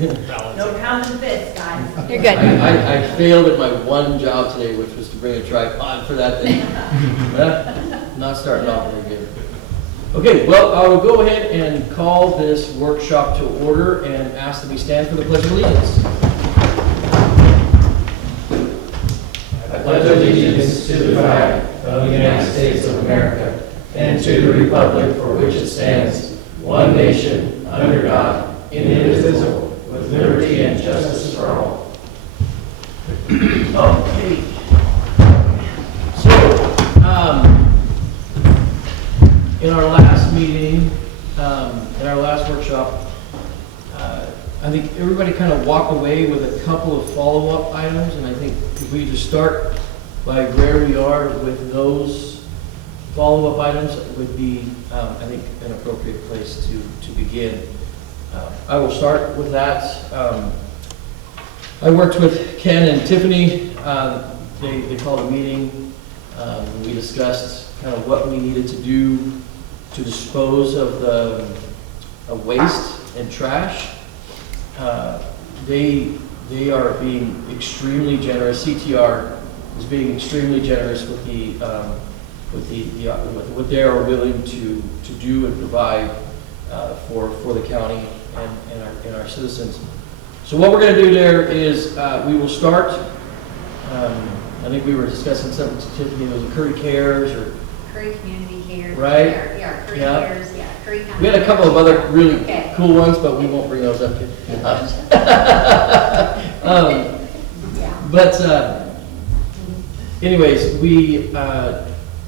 No pounding fists, guys. You're good. I failed at my one job today, which was to bring a tripod for that thing. Not starting off very good. Okay, well, I will go ahead and call this workshop to order and ask that we stand for the Pledge of Allegiance. I pledge allegiance to the flag of the United States of America and to the republic for which it stands, one nation, under God, indivisible, with liberty and justice for all. Okay. So, in our last meeting, in our last workshop, I think everybody kind of walked away with a couple of follow-up items, and I think if we just start by where we are with those follow-up items would be, I think, an appropriate place to begin. I will start with that. I worked with Ken and Tiffany. They called a meeting. We discussed kind of what we needed to do to dispose of the waste and trash. They are being extremely generous. CTR is being extremely generous with what they are willing to do and provide for the county and our citizens. So what we're going to do there is we will start. I think we were discussing something to Tiffany. It was Curry Cares or Curry Community Cares. Right. Yeah, Curry Yeah. Cares, yeah, Curry County. We had a couple of other really Okay. cool ones, but we won't bring those up here. Yeah. But anyways,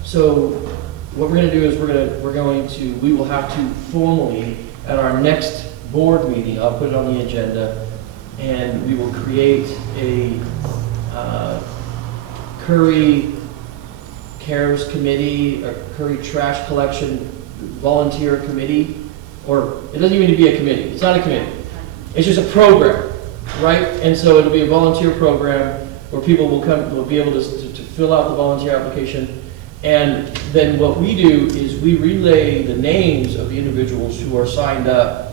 so what we're going to do is we will have to formally at our next board meeting. I'll put it on the agenda, and we will create a Curry Cares Committee, a Curry Trash Collection Volunteer Committee, or it doesn't even need to be a committee. It's not a committee. It's just a program, right? And so it'll be a volunteer program where people will be able to fill out the volunteer application. And then what we do is we relay the names of the individuals who are signed up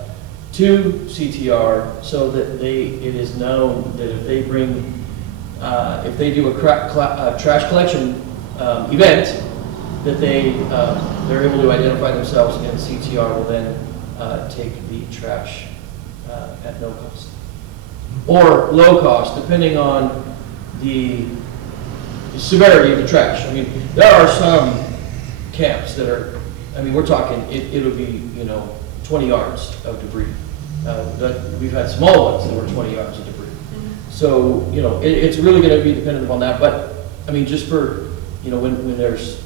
to CTR so that it is known that if they bring, if they do a trash collection event, that they're able to identify themselves, and CTR will then take the trash at no cost or low cost, depending on the severity of the trash. I mean, there are some camps that are, I mean, we're talking, it'll be, 20 yards of debris. We've had small ones that were 20 yards of debris. So, it's really going to be dependent upon that. But, I mean, just for, when there's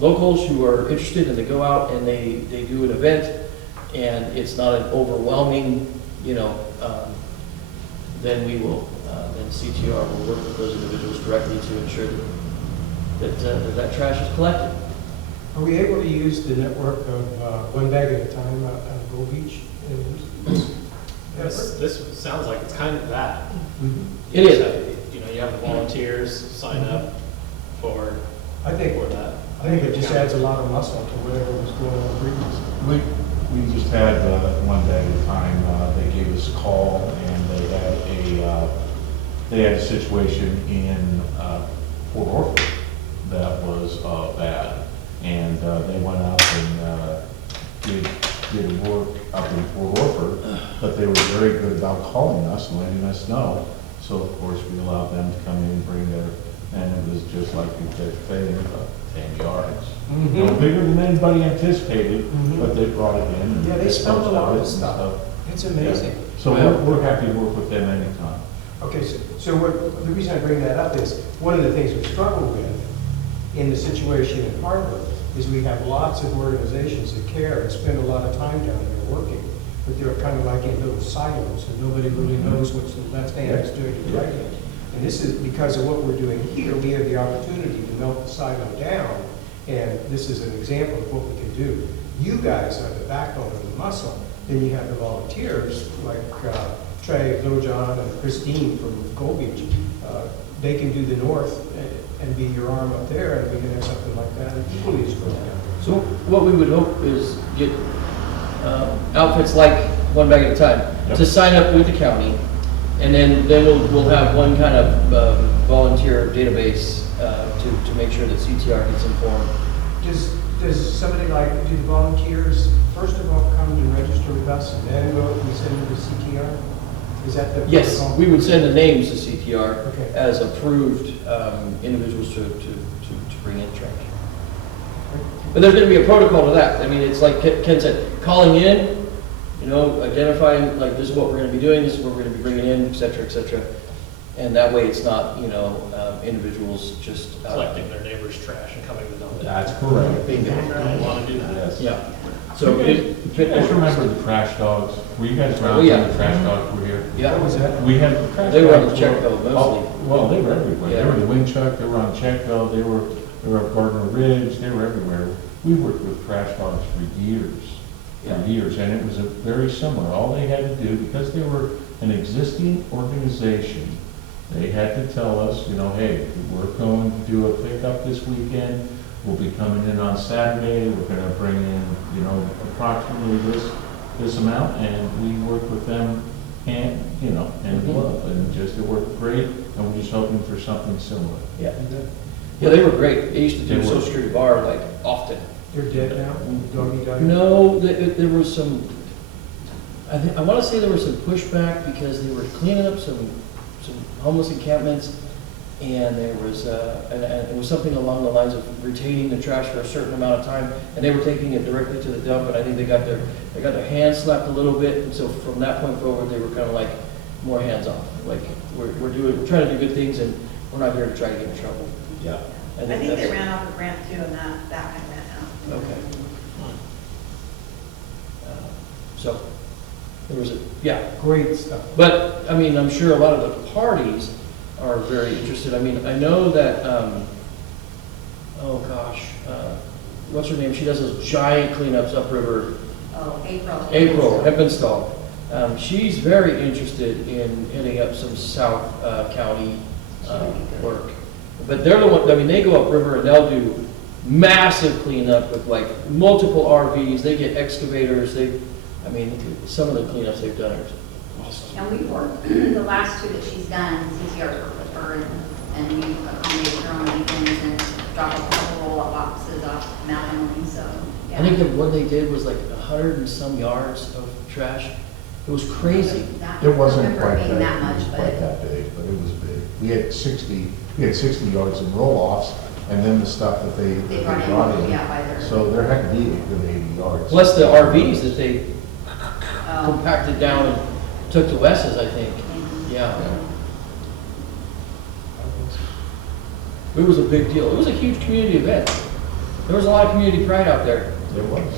locals who are interested and they go out and they do an event and it's not an overwhelming, then we will, then CTR will work with those individuals directly to ensure that trash is collected. Are we able to use the network of one bag at a time out of Gold Beach? This sounds like it's kind of that. It is. You have the volunteers sign up for I think that. it just adds a lot of muscle to whatever was going on previously. We just had one day at a time. They gave us a call, and they had a situation in Port Orford that was bad, and they went out and did work up in Port Orford, but they were very good about calling us and letting us know. So of course we allowed them to come in and bring and it was just like we said, 10 yards. No bigger than anybody anticipated, but they brought it in. Yeah, they smelled a lot of stuff. It's amazing. Yeah. So we're happy to work with them anytime. Okay, so the reason I bring that up is one of the things we struggle with in the situation in Harbor is we have lots of organizations that care and spend a lot of time down there working, but they're kind of like in little silos and nobody really knows what the left hand is doing to the right hand. And this is because of what we're doing here. We have the opportunity to melt the silo down, and this is an example of what we can do. You guys are the backbone of the muscle. Then you have the volunteers like Trey, Little John, and Christine from Gold Beach. They can do the north and be your arm up there, and we can have something like that equally as good down there. So what we would hope is get outfits like one bag at a time, Yep. to sign up with the county. And then we'll have one kind of volunteer database to make sure that CTR gets informed. Does somebody like, do the volunteers, first of all, come and register with us and then go, we send them to CTR? Is that the? Yes, protocol? we would send the names to CTR Okay. as approved individuals to bring in trash. But there's gonna be a protocol to that. I mean, it's like Ken said, calling in, you know, identifying, like, this is what we're gonna be doing, this is what we're gonna be bringing in, et cetera, et cetera. And that way it's not, you know, individuals just. Collecting their neighbor's trash and coming to dump it. That's correct. Bingo. Don't want to do that. Yes. Yeah. So, So do you guys remember the trash dogs? Were you guys around Oh, yeah. when the trash dogs were here? Yeah. What was that? We had the trash dogs. They were on the were- Checkville mostly. Oh, well, they were everywhere. They Yeah. were in the Winchuck, they were on Checkville, they were at Gardner Ridge, they were everywhere. We worked with trash dogs for years, Yeah. and it was very similar. All they had to do, because they were an existing organization, they had to tell us, you know, hey, we're going to do a pickup this weekend, we'll be coming in on Saturday, we're gonna bring in, you know, approximately this amount, and we worked with them hand, you know, hand in Mhm. glove, and just, it worked great, and we're just hoping for something similar. Yeah. Yeah, they were great. They used to do They were. Social Security bar like often. They're dead now, doggy doggy? No, there was some, I want to say there was some pushback because they were cleaning up some homeless encampments, and there was, and it was something along the lines of retaining the trash for a certain amount of time, and they were taking it directly to the dump, and I think they got their hands slapped a little bit, and so from that point forward, they were kind of like more hands-off. Like, we're trying to do good things, and we're not here to try to get in trouble. Yeah. I think they that's- ran off a grant too, and that kind of went out. Okay. So, there was yeah. Great stuff. But, I mean, I'm sure a lot of the parties are very interested. I mean, I know that, oh gosh, what's her name? She does those giant cleanups upriver. Oh, April Heppenstall. She's very interested in hitting up some South County work. But they're the one, I mean, they go upriver and they'll do massive cleanup with like multiple RVs. They get excavators. I mean, some of the cleanups they've done are awesome. And we've worked, the last two that she's done, CCR's worked with her, and we accommodated her on weekends and dropped a couple roll-up boxes off Mount Emily, so, yeah. I think the one they did was like 100 and some yards of trash. It was crazy. That- It wasn't I don't remember quite being that, that it was much, quite but that big, but it was big. We had 60 yards in roll-offs, and then the stuff that they they brought brought in, in. yeah, by their. So there had to be a good 80 yards. Plus the RVs that they Oh. compacted down and took to Wes's, I think. Mhm. Yeah. It was a big deal. It was a huge community event. There was a lot of community pride out there. There was.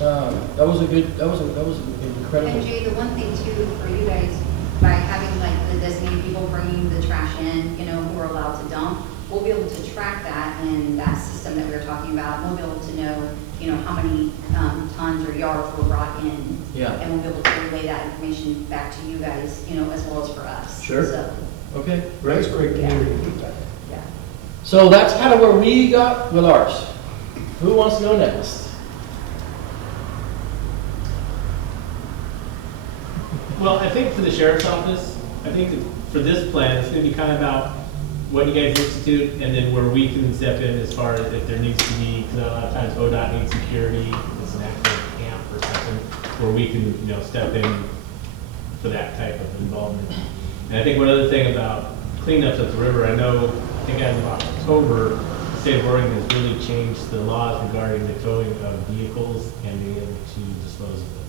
That was an incredible. And Jay, the one thing too, for you guys, by having like the designated people bringing the trash in, you know, who are allowed to dump, we'll be able to track that in that system that we were talking about. We'll be able to know, you know, how many tons or yards were brought in. Yeah. And we'll be able to relay that information back to you guys, you know, as well as for us. Sure. So, Okay. That's great community feedback. yeah. So that's kind of where we got with ours. Who wants to go next? Well, I think for the sheriff's office, I think that for this plan, it's gonna be kind of about what you guys institute, and then where we can step in as far as if there needs to be, because a lot of times ODOT needs security, it's an actual camp or something, where we can, you know, step in for that type of involvement. And I think one other thing about cleanups at the river, I know, I think as of October, the state of Oregon has really changed the laws regarding the towing of vehicles and being able to dispose of them.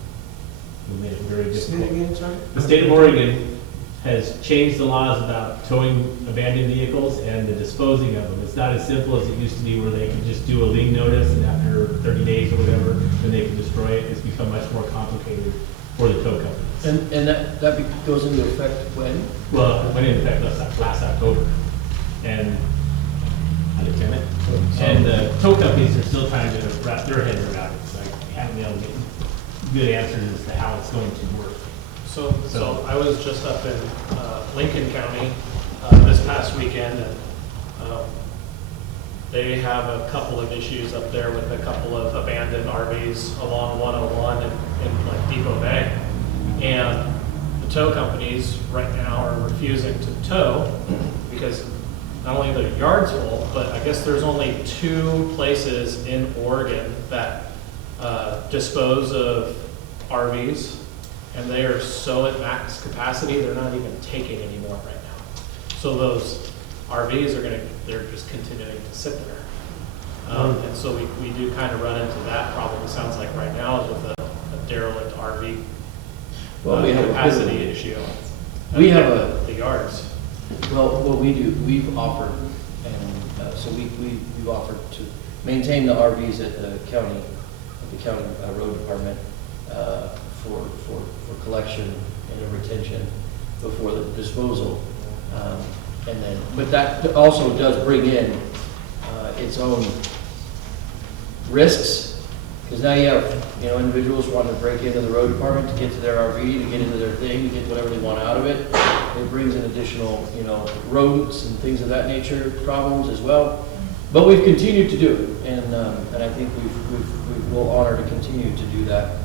We made it very Say it difficult. again, sorry? The state of Oregon has changed the laws about towing abandoned vehicles and the disposing of them. It's not as simple as it used to be where they could just do a lien notice and after 30 days or whatever, then they can destroy it. It's become much more complicated for the tow companies. And that goes into effect when? Well, it went into effect last October. And, unintended. And the tow companies are still trying to wrap their heads around it. So I haven't been able to get good answers as to how it's going to work. So I was just up in Lincoln County this past weekend, and they have a couple of issues up there with a couple of abandoned RVs along 101 in like Depot Bay. And the tow companies right now are refusing to tow because not only are the yards full, but I guess there's only 2 places in Oregon that dispose of RVs, and they are so at max capacity, they're not even taking any more right now. So those RVs they're just continuing to sit there. And so we do kind of run into that problem, it sounds like right now, is with a derelict RV Well, we have a capacity issue. We have The yards. Well, what we do, we've offered, and so we've offered to maintain the RVs at the county road department for collection and retention before the disposal. And then, but that also does bring in its own risks, because now you have, individuals wanting to break into the road department to get to their RV, to get into their thing, to get whatever they want out of it. It brings in additional, rodents and things of that nature, problems as well. But we've continued to do it, and I think we will honor to continue to do that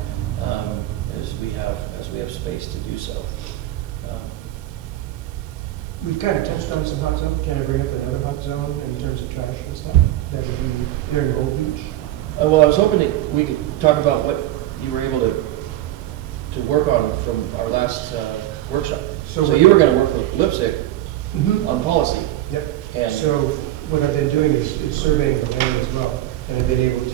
as we have space to do so. We've kind of touched on some hot zones. Can I bring up another hot zone in terms of trash and stuff? That would be there in Old Beach. Well, I was hoping that we could talk about what you were able to work on from our last workshop. So you were going to work with Lipstick on policy. Yep. And So what I've been doing is surveying the land as well, and I've been able to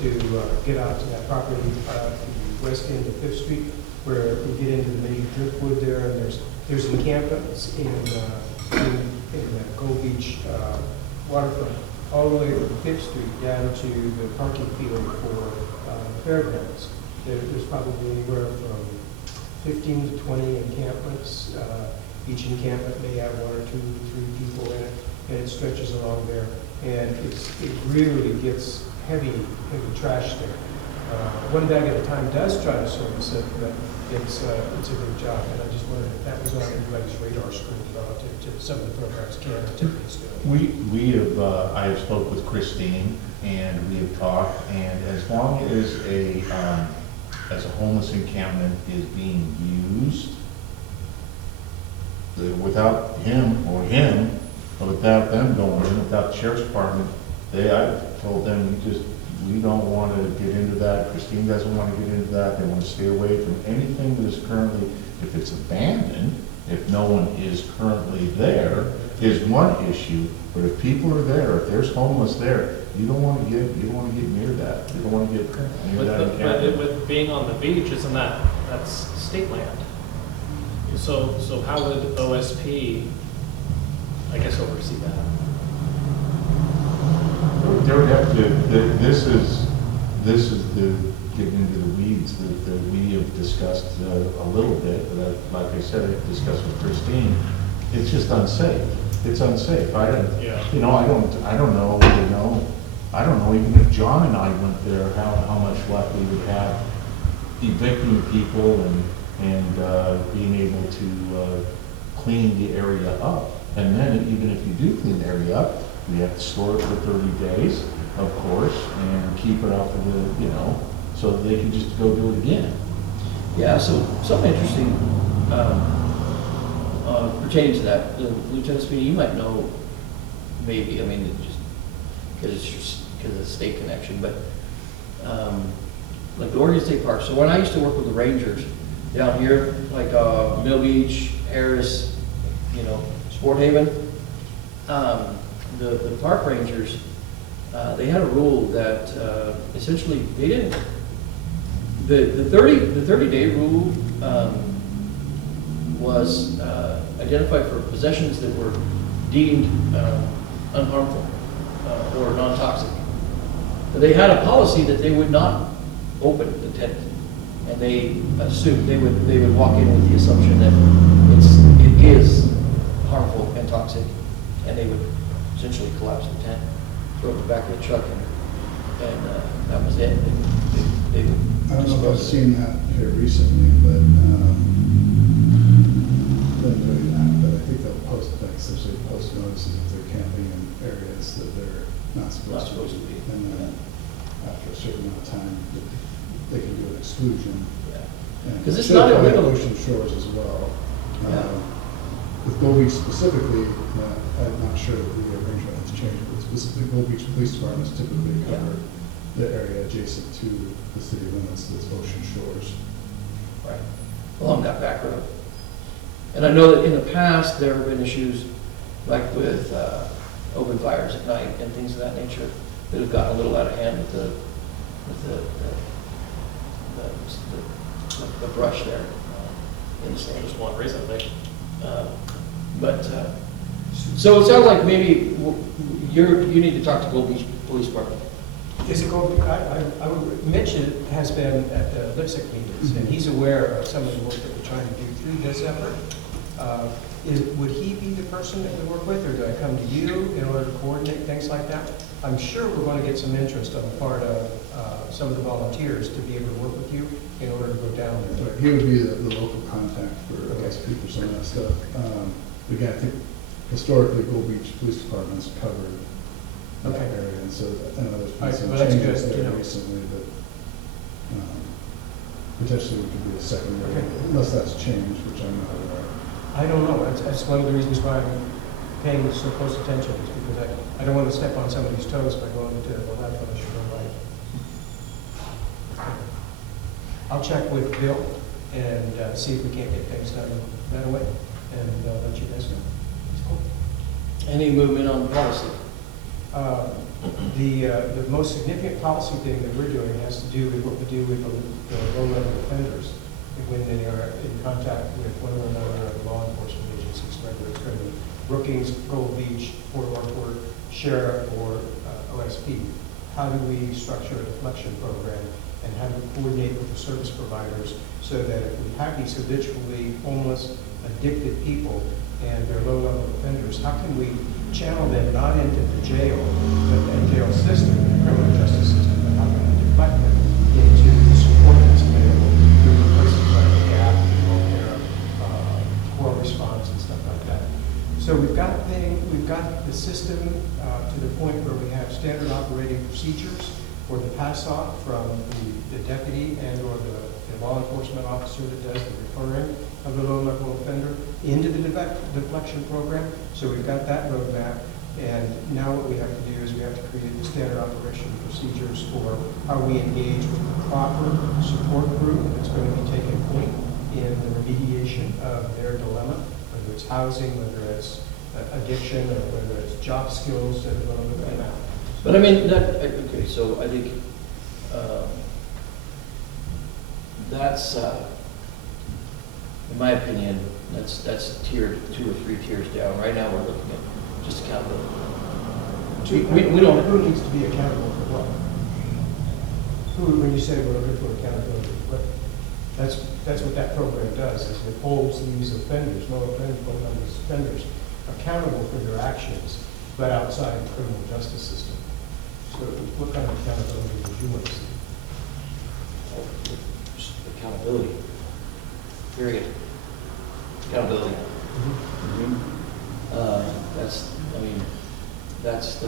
get out to that property, the west end of Fifth Street, where we get into the major driftwood there, and there's encampments in Gold Beach waterfront, all the way from Fifth Street down to the parking field for the fairgrounds. There's probably anywhere from 15 to 20 encampments. Each encampment may have 1 or 2, 3 people in it, and it stretches along there. And it really gets heavy trash there. One bag at a time does try to service it, but it's a big job. And I just wondered if that was on anybody's radar screen relative to some of the programs Canada is doing. We have, I have spoke with Christine, and we have talked, and as long as a homeless encampment is being used, without him, or without them going in, without the sheriff's department, I told them, we don't want to get into that. Christine doesn't want to get into that. They want to stay away from anything that is currently, if it's abandoned, if no one is currently there, is one issue. But if people are there, if there's homeless there, you don't want to get near that. You don't want to get near that encampment. With being on the beach, isn't that's state land? So how would OSP, I guess, oversee that? They would have to, this is the getting into the weeds that we have discussed a little bit, but like I said, I discussed with Christine. It's just unsafe. It's unsafe. I don't know even if John and I went there, how much luck we would have evicting people and being able to clean the area up. And then even if you do clean the area up, we have to store it for 30 days, of course, and keep it up with so that they can just go do it again. yeah, so something interesting pertaining to that, Lieutenant Speedy, you might know, maybe, I mean, just because of the state connection, but like the Oregon State Park. So when I used to work with the rangers down here, like Mill Beach, Harris, Sport Haven, the park rangers, they had a rule that essentially they didn't. The 30-day rule was identified for possessions that were deemed unharmful or non-toxic. But they had a policy that they would not open the tent, and they assumed they would walk in with the assumption that it is harmful and toxic, and they would essentially collapse the tent, throw it in the back of the truck, and that was it. They would I don't know if I've dispose of it. seen that here recently, but, been doing that, but I think they'll post, like, essentially post notices if they're camping in areas that they're not supposed to be. And then after a certain amount of time, they can do an exclusion. Yeah. And 'Cause it's should not apply to illegal. Ocean Shores as well. Yeah. With Gold Beach specifically, I'm not sure that the arrangement has changed, but specifically Gold Beach Police Departments typically Yeah. cover the area adjacent to the city limits, that's Ocean Shores. Right, along that back road. And I know that in the past, there have been issues like with open fires at night and things of that nature that have gotten a little out of hand with the brush there in the stand. Just one reason, they, So it sounds like maybe you need to talk to Gold Beach Police Department. Is it going, Mitch has been at the Lipsick meetings, and he's aware of some of the work that we're trying to do through this effort. Would he be the person that we work with, or do I come to you in order to coordinate things like that? I'm sure we're going to get some interest on the part of some of the volunteers to be able to work with you in order to go down there. But he would be the local contact for OSP for some of that stuff. Again, I think historically Gold Beach Police Department's covered that Okay. area, and so I know there's been Alright, some well, that's changes good, you there know. recently, but potentially we could be a secondary, Okay. unless that's changed, which I'm not aware of. I don't know, that's one of the reasons why I'm paying so close attention, is because I don't want to step on somebody's toes by going to the left on the shore right. I'll check with Bill and see if we can't get things done that way, and let you guys know. Any movement on policy? The most significant policy thing that we're doing has to do with what we do with the low-level offenders when they are in contact with one another of law enforcement agencies, whether it's going to be Brookings, Gold Beach, Port Orford, Sheriff, or OSP. How do we structure a deflection program, and how do we coordinate with the service providers so that if we have these habitually homeless, addicted people and they're low-level offenders, how can we channel them not into the jail, but the jail system, the criminal justice system, but how can we deflect them into the support that's available through places like the GAP, care, core response, and stuff like that. So we've got the system to the point where we have standard operating procedures for the pass-off from the deputy and/or the law enforcement officer that does the referring of the low-level offender into the deflection program. So we've got that roadmap, and now what we have to do is we have to create the standard operation procedures for how we engage with the proper support group that's going to be taking point in the remediation of their dilemma, whether it's housing, whether it's addiction, or whether it's job skills that are going to come out. But I mean, okay, so I think that's, in my opinion, that's tiered 2 or 3 tiers down. Right now, we're looking at just accountability. We don't. Who needs to be accountable for what? Who, when you say we're looking for accountability, what? That's what that program does, is it holds these offenders, low-level offenders, accountable for their actions, but outside the criminal justice system. So what kind of accountability would you want to see? Just accountability. Period. Accountability. That's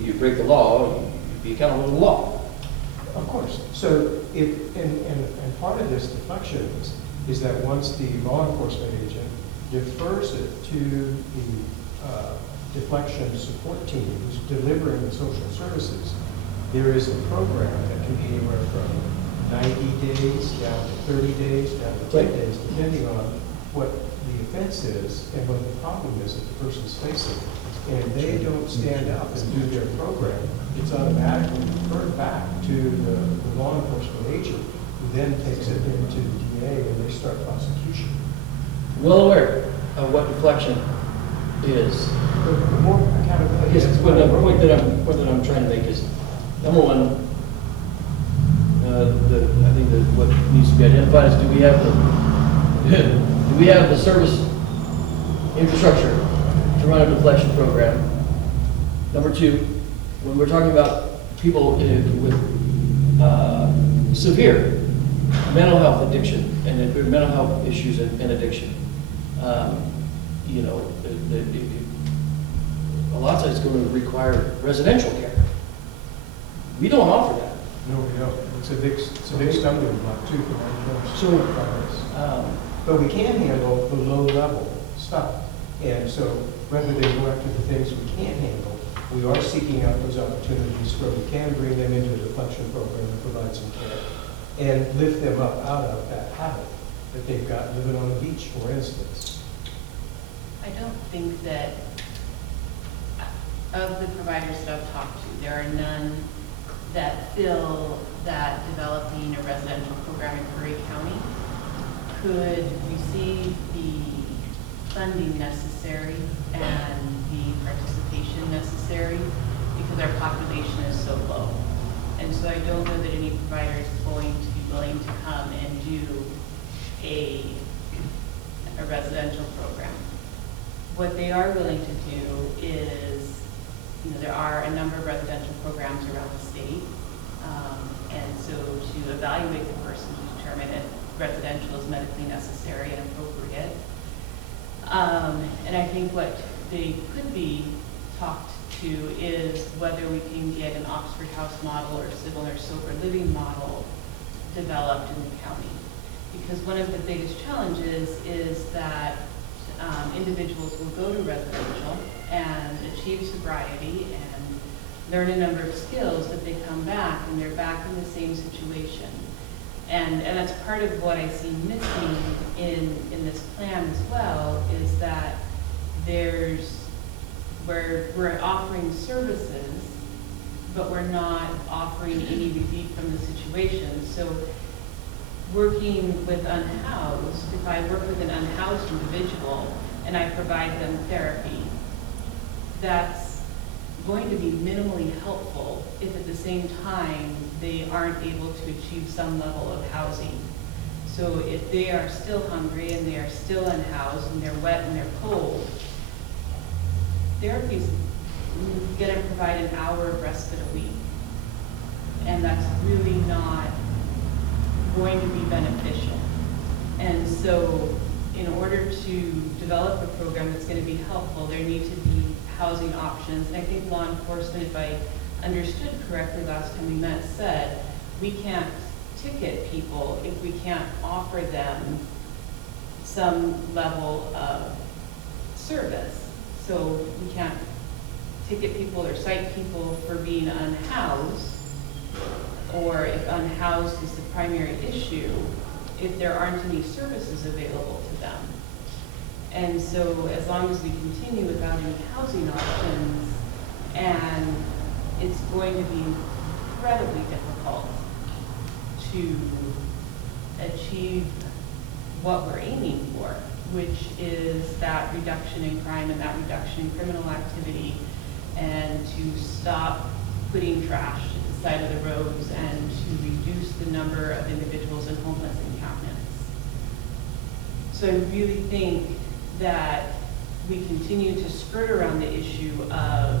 you break the law, you be accountable to the law. Of course. So and part of this deflection is that once the law enforcement agent defers it to the deflection support team who's delivering the social services, there is a program that can be anywhere from 90 days down to 30 days, down to 10 days, depending on what the offense is and what the problem is that the person's facing. And if they don't stand up and do their program, it's automatically referred back to the law enforcement agent, who then takes it into the DA and they start prosecution. Well aware of what deflection is. The more accountability. I guess the point that I'm trying to make is, number one, I think that what needs to be identified is do we have the service infrastructure to run a deflection program? Number two, when we're talking about people with severe mental health addiction and mental health issues and addiction, a lot of times it's going to require residential care. We don't offer that. No, we don't. It's a big stumbling block too for our So, progress. But we can handle the low-level stuff. And so rather than go after the things we can't handle, we are seeking out those opportunities where we can bring them into the reflection program and provide some care and lift them up out of that habit that they've got living on the beach, for instance. I don't think that of the providers that I've talked to, there are none that feel that developing a residential program in Curry County could receive the funding necessary and the participation necessary because our population is so low. And so I don't know that any provider is going to be willing to come and do a residential program. What they are willing to do is, there are a number of residential programs around the state. And so to evaluate the person to determine if residential is medically necessary and appropriate. And I think what they could be talked to is whether we can get an Oxford House model or similar sober living model developed in the county. Because one of the biggest challenges is that individuals will go to residential and achieve sobriety and learn a number of skills, but they come back and they're back in the same situation. And that's part of what I see missing in this plan as well, is that we're offering services, but we're not offering any relief from the situation. So working with unhoused, if I work with an unhoused individual and I provide them therapy, that's going to be minimally helpful if at the same time they aren't able to achieve some level of housing. So if they are still hungry and they are still unhoused and they're wet and they're cold, therapy's going to provide an hour of respite a week. And that's really not going to be beneficial. And so in order to develop a program that's going to be helpful, there need to be housing options. And I think law enforcement, if I understood correctly last time we met, said we can't ticket people if we can't offer them some level of service. So we can't ticket people or cite people for being unhoused, or if unhoused is the primary issue, if there aren't any services available to them. And so as long as we continue without any housing options, and it's going to be incredibly difficult to achieve what we're aiming for, which is that reduction in crime and that reduction in criminal activity, and to stop putting trash at the side of the roads and to reduce the number of individuals in homeless encampments. So I really think that we continue to skirt around the issue of,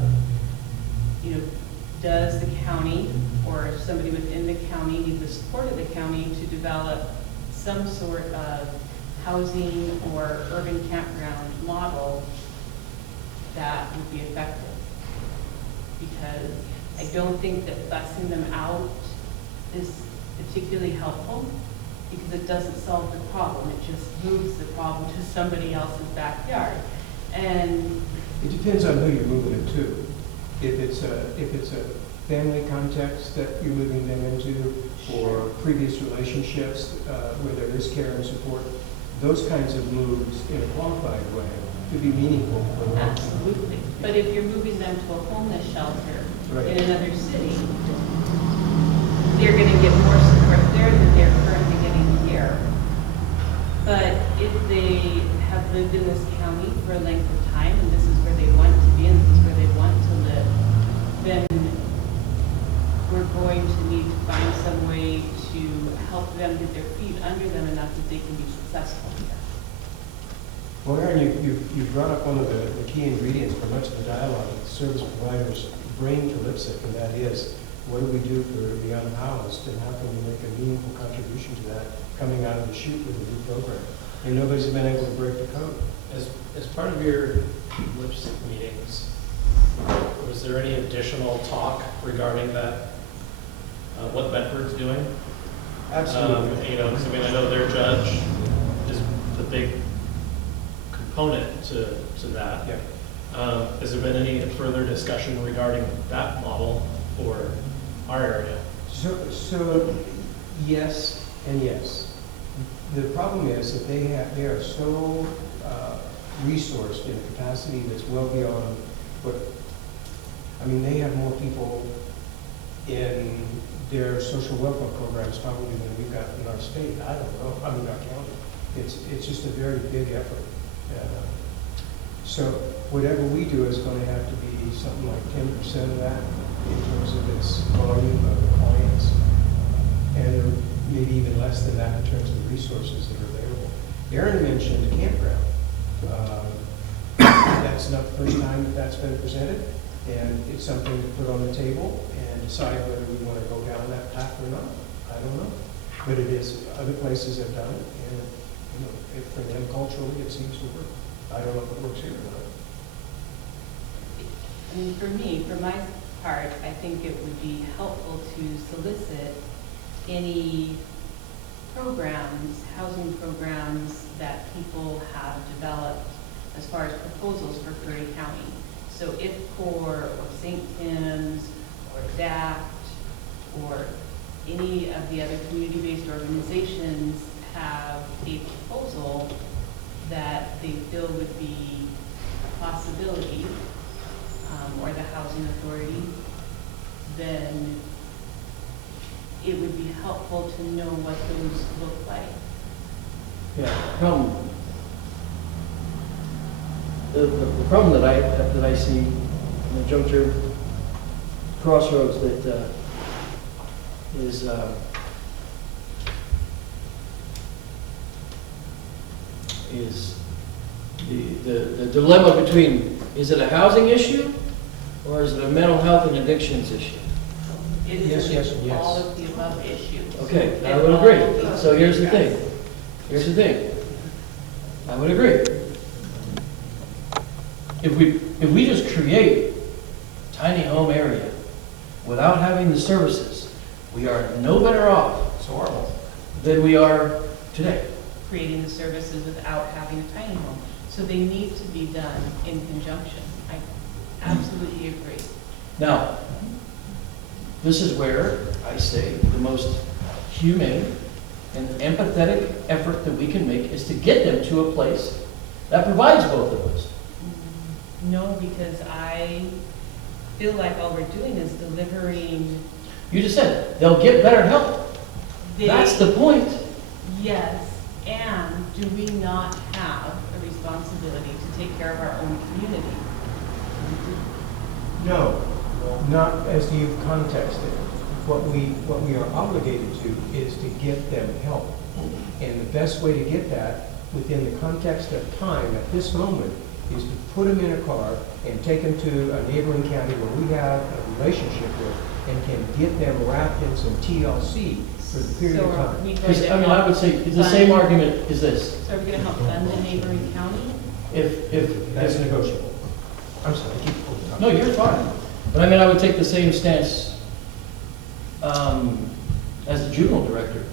does the county or somebody within the county need the support of the county to develop some sort of housing or urban campground model that would be effective? Because I don't think that busing them out is particularly helpful, because it doesn't solve the problem. It just moves the problem to somebody else's backyard. And It depends on who you're moving it to. If it's a family context that you're moving them into, or previous relationships where there is care and support, those kinds of moves in a qualified way could be meaningful for them. absolutely. But if you're moving them to a homeless shelter Right. in another city, they're going to get more support there than they're currently getting here. But if they have lived in this county for a length of time, and this is where they want to be, and this is where they want to live, then we're going to need to find some way to help them get their feet under them enough that they can be successful here. Well, Aaron, you brought up one of the key ingredients for much of the dialogue that the service providers bring to LIPSIC, and that is, what do we do for the unhoused, and how can we make a meaningful contribution to that coming out of the chute with a new program? And nobody's been able to break the code. As part of your lipstick meetings, was there any additional talk regarding that what Bedford's doing. Absolutely. You know, because I mean, I know their judge is the big component to that. Yeah. Has there been any further discussion regarding that model for our area? So, yes and yes. The problem is that they are so resourced in a capacity that's well beyond what, I mean, they have more people in their social welfare programs probably than we've got in our state. I don't know, I mean, our county. It's just a very big effort. So whatever we do is going to have to be something like 10% of that in terms of its volume of clients. And maybe even less than that in terms of the resources that are available. Aaron mentioned a campground. That's not the first time that that's been presented, and it's something to put on the table and decide whether we want to go down that path or not. I don't know. But it is, other places have done it, and you know, for them culturally, it seems to work. I don't know if it works here or not. I mean, for me, for my part, I think it would be helpful to solicit any programs, housing programs that people have developed as far as proposals for Curry County. So if CORE or St. Tim's or DACT or any of the other community-based organizations have a proposal that they feel would be a possibility, or the housing authority, then it would be helpful to know what those look like. Yeah, the problem that I see in the juncture crossroads that is the dilemma between, is it a housing issue or is it a mental health and addictions issue? It Yes, is yes, and yes. all of the above issues. Okay, I And would all agree. of these So here's the addressed. thing. Here's the thing. I would agree. If we just create a tiny home area without having the services, we are no better off than we are today. Creating the services without having a tiny home. So they need to be done in conjunction. I absolutely agree. Now, this is where I say the most humane and empathetic effort that we can make is to get them to a place that provides both of us. No, because I feel like all we're doing is delivering. You just said, they'll get better help. That's the point. Yes, and do we not have a responsibility to take care of our own community? No, not as you've contexted. What we are obligated to is to get them help. And the best way to get that within the context of time at this moment is to put them in a car and take them to a neighboring county where we have a relationship with and can get them wrapped in some TLC for the period of So are time. we going Because, to I mean, I would help say, the same argument is this. So are we going to help fund the neighboring county? If, That's negotiable. I'm sorry, I keep pulling it up. no, you're fine. But I mean, I would take the same stance as the juvenile director.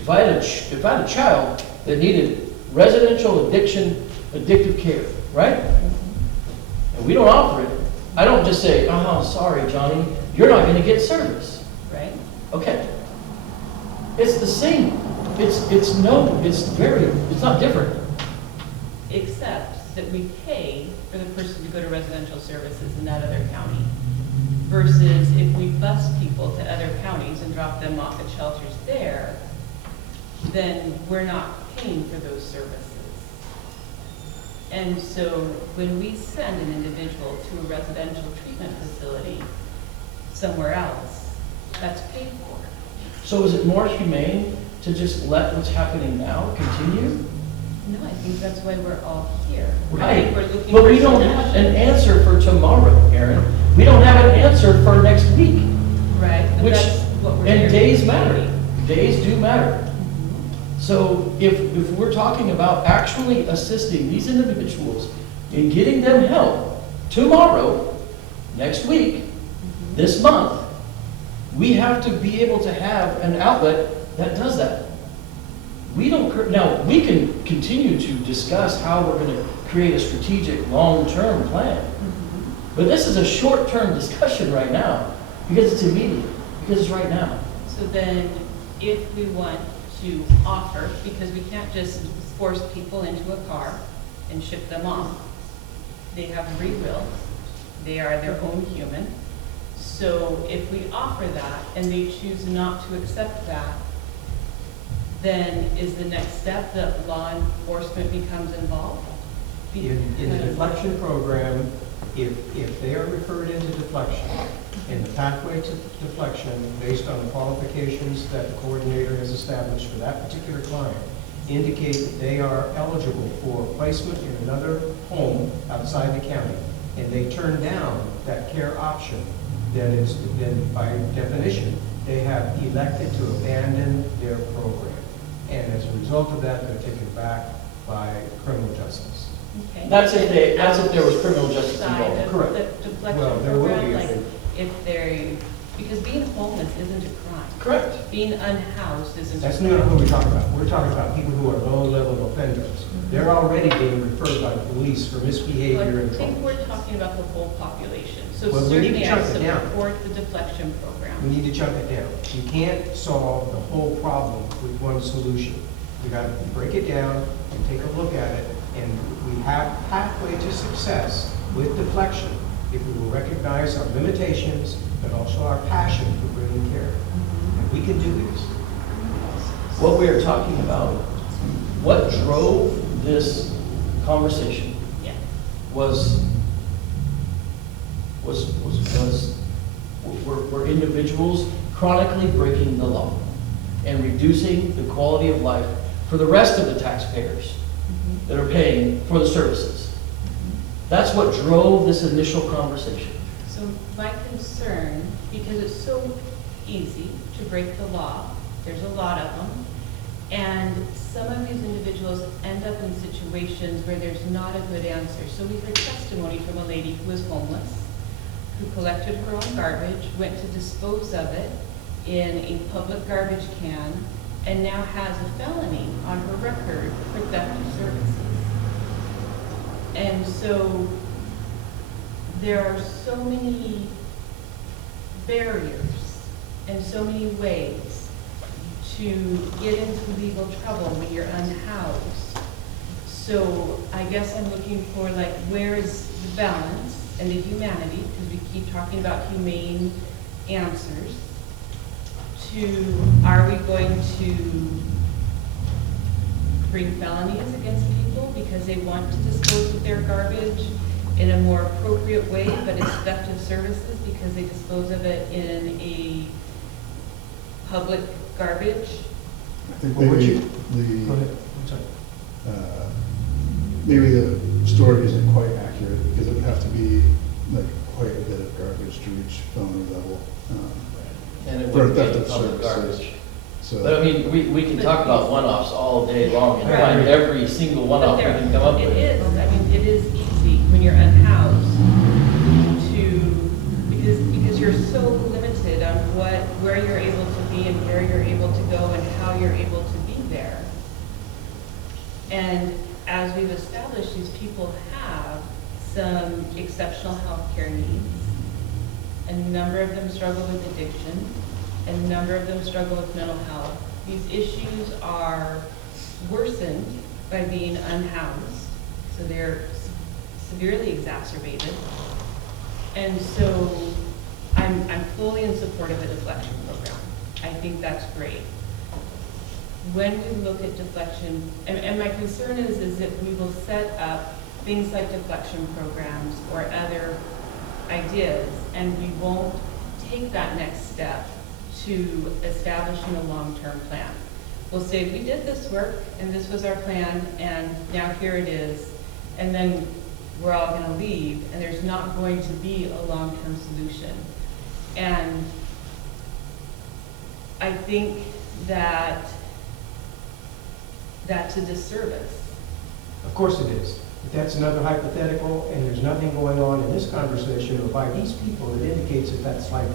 If I had a child that needed residential addictive care, right? And we don't offer it, I don't just say, oh, sorry, Johnny, you're not going to get service. Right? Okay. It's the same. It's not different. Except that we pay for the person to go to residential services in that other county. Versus if we bus people to other counties and drop them off at shelters there, then we're not paying for those services. And so when we send an individual to a residential treatment facility somewhere else, that's paid for. So is it more humane to just let what's happening now continue? No, I think that's why we're all here. I Right, think we're looking but for we don't have solutions. an answer for tomorrow, Aaron. We don't have an answer for next week. Right, but Which, that's what we're here and days for. matter. Days do matter. So if we're talking about actually assisting these individuals in getting them help tomorrow, next week, this month, We have to be able to have an outlet that does that. Now, we can continue to discuss how we're gonna create a strategic, long-term plan. But this is a short-term discussion right now, because it's immediate, because it's right now. So then, if we want to offer, because we can't just force people into a car and ship them off. They have free will, they are their own human. So if we offer that and they choose not to accept that, then is the next step that law enforcement becomes involved? In the deflection program, if they are referred into deflection, and the pathway to deflection, based on the qualifications that the coordinator has established for that particular client, indicate that they are eligible for placement in another home outside the county, and they turn down that care option, then by definition, they have elected to abandon their program. And as a result of that, they're taken back by criminal justice. Okay. That's if there was criminal justice Outside involved. of Correct. the deflection Well, there will be program, if like they- if they're, because being homeless isn't a crime. Correct. Being unhoused isn't a That's crime. not what we're talking about. We're talking about people who are low-level offenders. They're already being referred by the police for misbehavior Well, and I think trouble. we're talking about the whole population. So Well, we need to certainly I chunk it down. support the deflection We program. need to chunk it down. You can't solve the whole problem with one solution. You gotta break it down and take a look at it, and we have pathway to success with deflection if we will recognize our limitations, but also our passion for bringing care. And we can do this. What we are talking about, what drove this conversation Yeah. was were individuals chronically breaking the law and reducing the quality of life for the rest of the taxpayers that are paying for the services. That's what drove this initial conversation. So my concern, because it's so easy to break the law, there's a lot of them, and some of these individuals end up in situations where there's not a good answer. So we heard testimony from a lady who was homeless, who collected her own garbage, went to dispose of it in a public garbage can, and now has a felony on her record for theft of services. And so there are so many barriers and so many ways to get into legal trouble when you're unhoused. So I guess I'm looking for, like, where is the balance and the humanity, because we keep talking about humane answers, to, are we going to bring felonies against people because they want to dispose of their garbage in a more appropriate way, but it's theft of services because they dispose of it in a public garbage? I think Well, would maybe you- Go ahead. I'm sorry. maybe the story isn't quite accurate, because it would have to be like quite a bit of garbage to reach felony level. And it For would be theft of public services. garbage. So. But I mean, we can talk about one-offs all day long and Right. find every single one-off we But can come up It with. is, I mean, it is easy when you're unhoused because you're so limited on where you're able to be and where you're able to go and how you're able to be there. And as we've established, these people have some exceptional healthcare needs. A number of them struggle with addiction. A number of them struggle with mental health. These issues are worsened by being unhoused, so they're severely exacerbated. And so I'm fully in support of the deflection program. I think that's great. When we look at deflection, and my concern is that we will set up things like deflection programs or other ideas, and we won't take that next step to establishing a long-term plan. We'll say, we did this work, and this was our plan, and now here it is, and then we're all gonna leave, and there's not going to be a long-term solution. And I think that that's a disservice. Of course it is. But that's another hypothetical, and there's nothing going on in this conversation or by these people that indicates that that's likely.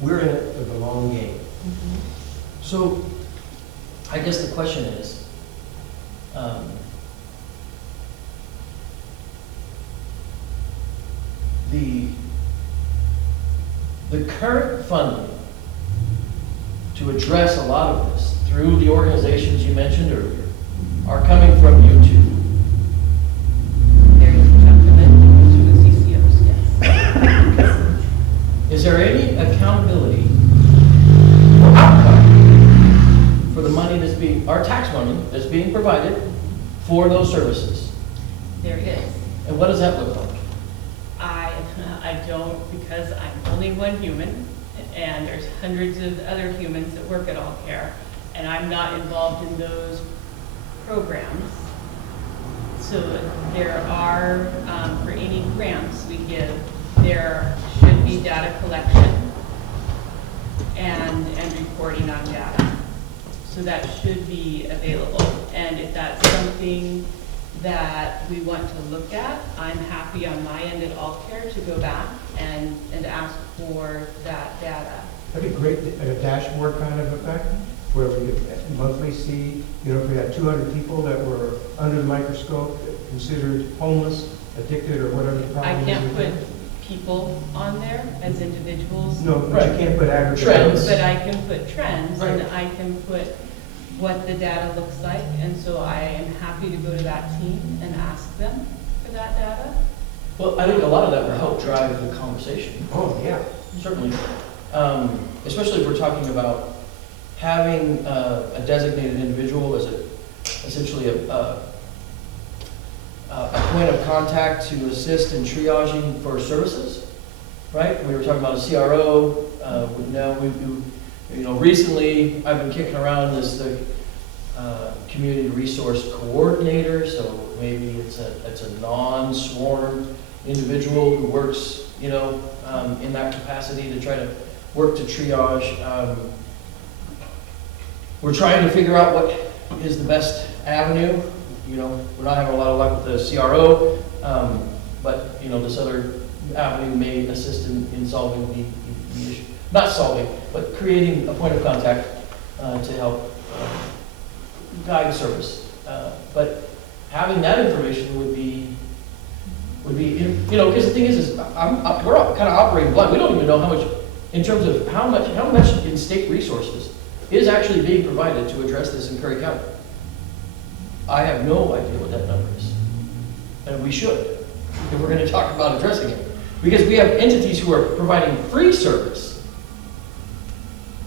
We're in it for the long game. So, I guess the question is, the current funding to address a lot of this through the organizations you mentioned earlier are coming from you two. There is a chunk of it through the CCOs, yes. Is there any accountability or outcome for the money that's being, our tax money that's being provided for those services? There is. And what does that look like? I don't, because I'm only one human, and there's hundreds of other humans that work at All Care, and I'm not involved in those programs. So there are, for any grants we give, there should be data collection and reporting on data. So that should be available. And if that's something that we want to look at, I'm happy on my end at All Care to go back and ask for that data. That'd be great, a dashboard kind of effect, where we could monthly see, you know, if we had 200 people that were under the microscope, considered homeless, addicted, or whatever the problem I is. can't put people on there as individuals. No, but Right. you can't put aggregate. Trends. But I can put trends, and Right. I can put what the data looks like, and so I am happy to go to that team and ask them for that data. Well, I think a lot of that will help drive the conversation, Oh, yeah. certainly. Especially if we're talking about having a designated individual as essentially a point of contact to assist in triaging for services, right? We were talking about a CRO, recently I've been kicking around this community resource coordinator, so maybe it's a non-sworn individual who works, in that capacity to try to work to triage. We're trying to figure out what is the best avenue. We're not having a lot of luck with the CRO, but, this other avenue may assist in solving the issue. Not solving, but creating a point of contact to help guide service. But having that information would be, because the thing is we're kind of operating blind. We don't even know how much, in terms of how much in state resources is actually being provided to address this in Curry County. I have no idea what that number is. And we should, if we're going to talk about addressing it. Because we have entities who are providing free service.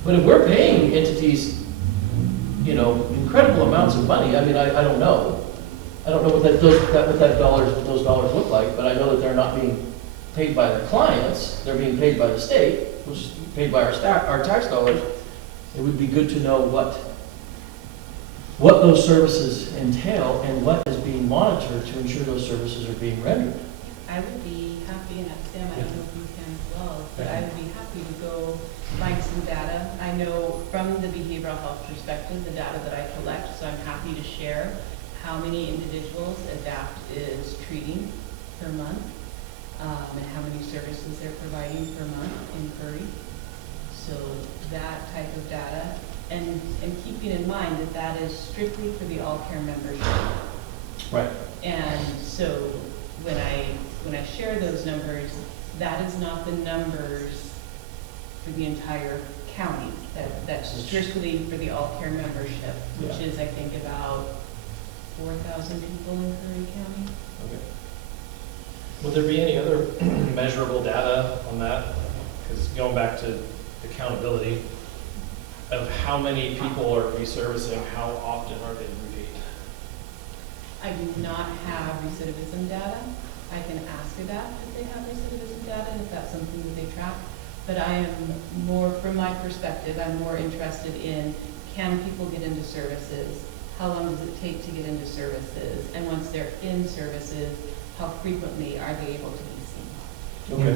But if we're paying entities, incredible amounts of money, I don't know. I don't know what those dollars look like, but I know that they're not being paid by the clients, they're being paid by the state, which is paid by our tax dollars. It would be good to know what those services entail and what is being monitored to ensure those services are being rendered. I would be happy, and Sam, I don't know if you can as well, but I would be happy to go find some data. I know from the behavioral health perspective, the data that I collect, so I'm happy to share how many individuals ADAPT is treating per month, and how many services they're providing per month in Curry. So that type of data, and keeping in mind that that is strictly for the All Care membership. Right. And so when I share those numbers, that is not the numbers for the entire county. That's strictly for the All Care membership, which is, I think, about 4,000 people in Curry County. Okay. Would there be any other measurable data on that? Because going back to accountability, of how many people are reservicing, how often are they repaid? I do not have recidivism data. I can ask ADAPT if they have recidivism data, and if that's something that they track. But I am more, from my perspective, I'm more interested in, can people get into services? How long does it take to get into services? And once they're in services, how frequently are they able to be seen? Okay.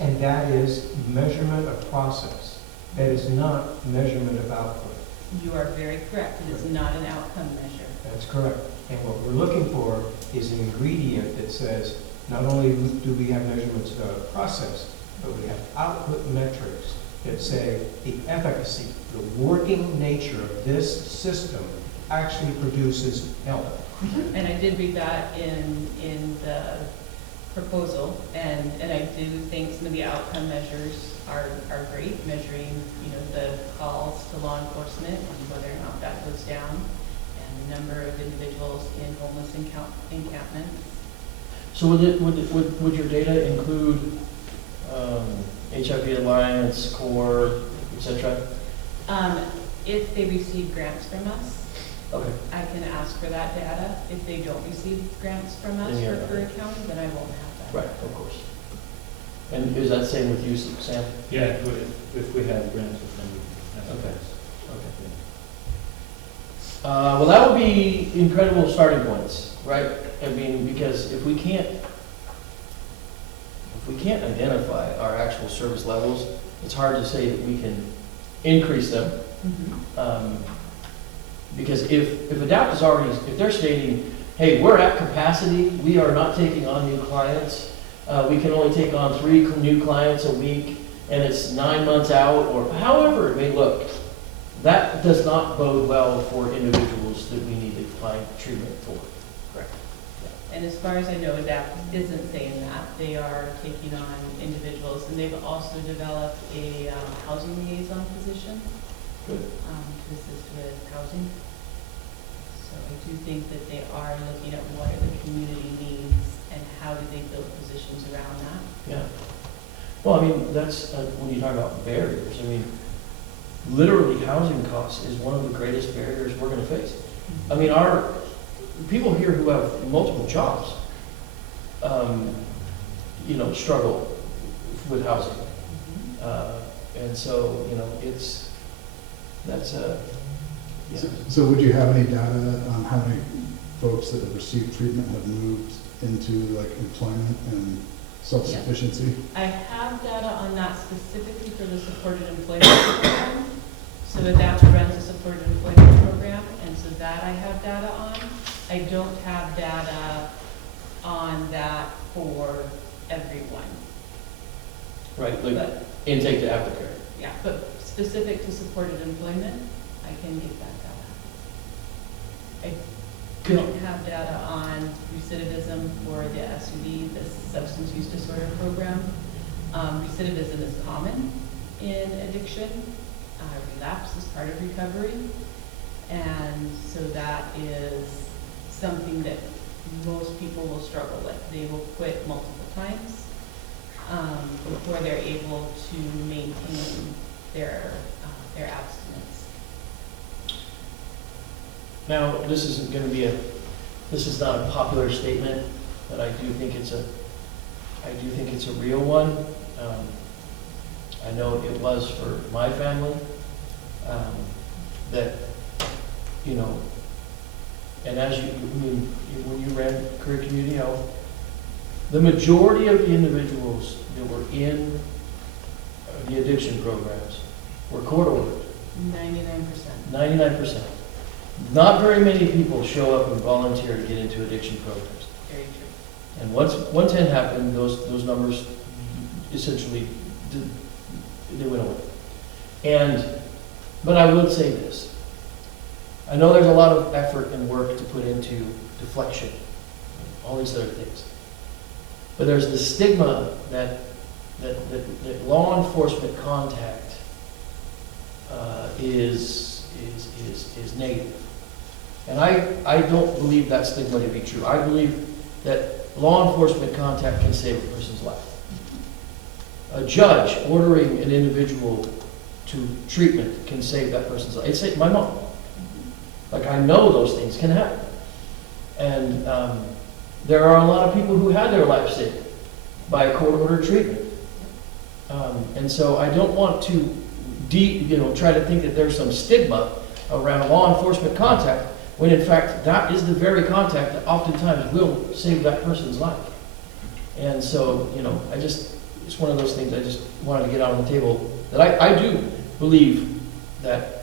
And that is measurement of process. That is not measurement of output. You are very correct. It is not an outcome measure. That's correct. And what we're looking for is an ingredient that says, not only do we have measurements of process, but we have output metrics that say the efficacy, the working nature of this system actually produces help. And I did read that in the proposal, and I do think some of the outcome measures are great, measuring, the calls to law enforcement and whether or not that goes down, and the number of individuals in homeless encampments. So would your data include HIV Alliance, CORE, et cetera? If they receive grants from us, Okay. I can ask for that data. If they don't receive grants from us Then you for have Curry County, then I won't have that. Right, of course. And is that the same with you, Sam? Yeah, if we had grants with them. Okay. Well, that would be incredible starting points, right? I mean, because if we can't identify our actual service levels, it's hard to say that we can increase them. Mhm. Because if ADAPT is already, if they're stating, hey, we're at capacity, we are not taking on new clients, we can only take on 3 new clients a week, and it's 9 months out, or however it may look, that does not bode well for individuals that we need to find treatment for. Correct. And as far as I know, ADAPT isn't saying that. They are taking on individuals, and they've also developed a housing liaison position Good. to assist with housing. So I do think that they are looking at what are the community needs and how do they build positions around that. Yeah. Well, I mean, that's, when you talk about barriers, I mean, literally housing costs is one of the greatest barriers we're gonna face. I mean, our, people here who have multiple jobs, struggle with housing. And so, that's yeah. So would you have any data on how many folks that have received treatment have moved into like employment and self-sufficiency? I have data on that specifically for the supported employment program. So ADAPT runs a supported employment program, and so that I have data on. I don't have data on that for everyone. Right, like But, intake to aftercare. yeah, but specific to supported employment, I can get that data. I don't have data on recidivism for the SUD, the substance use disorder program. Recidivism is common in addiction. Relapse is part of recovery. And so that is something that most people will struggle with. They will quit multiple times before they're able to maintain their abstinence. Now, this isn't gonna be this is not a popular statement, but I do think it's a real one. I know it was for my family, that, and as when you ran Career Community Health, the majority of the individuals that were in the addiction programs were court ordered. 99%. 99%. Not very many people show up and volunteer to get into addiction programs. Very true. And once 110 happened, those numbers essentially they went away. But I would say this. I know there's a lot of effort and work to put into deflection, all these other things. But there's the stigma that law enforcement contact is negative. And I don't believe that stigma to be true. I believe that law enforcement contact can save a person's life. A judge ordering an individual to treatment can save that person's life. It saved my mom. Like, I know those things can happen. And there are a lot of people who had their life saved by a court-ordered treatment. And so I don't want to try to think that there's some stigma around law enforcement contact, when in fact that is the very contact that oftentimes will save that person's life. And so, it's one of those things I just wanted to get out on the table, that I do believe that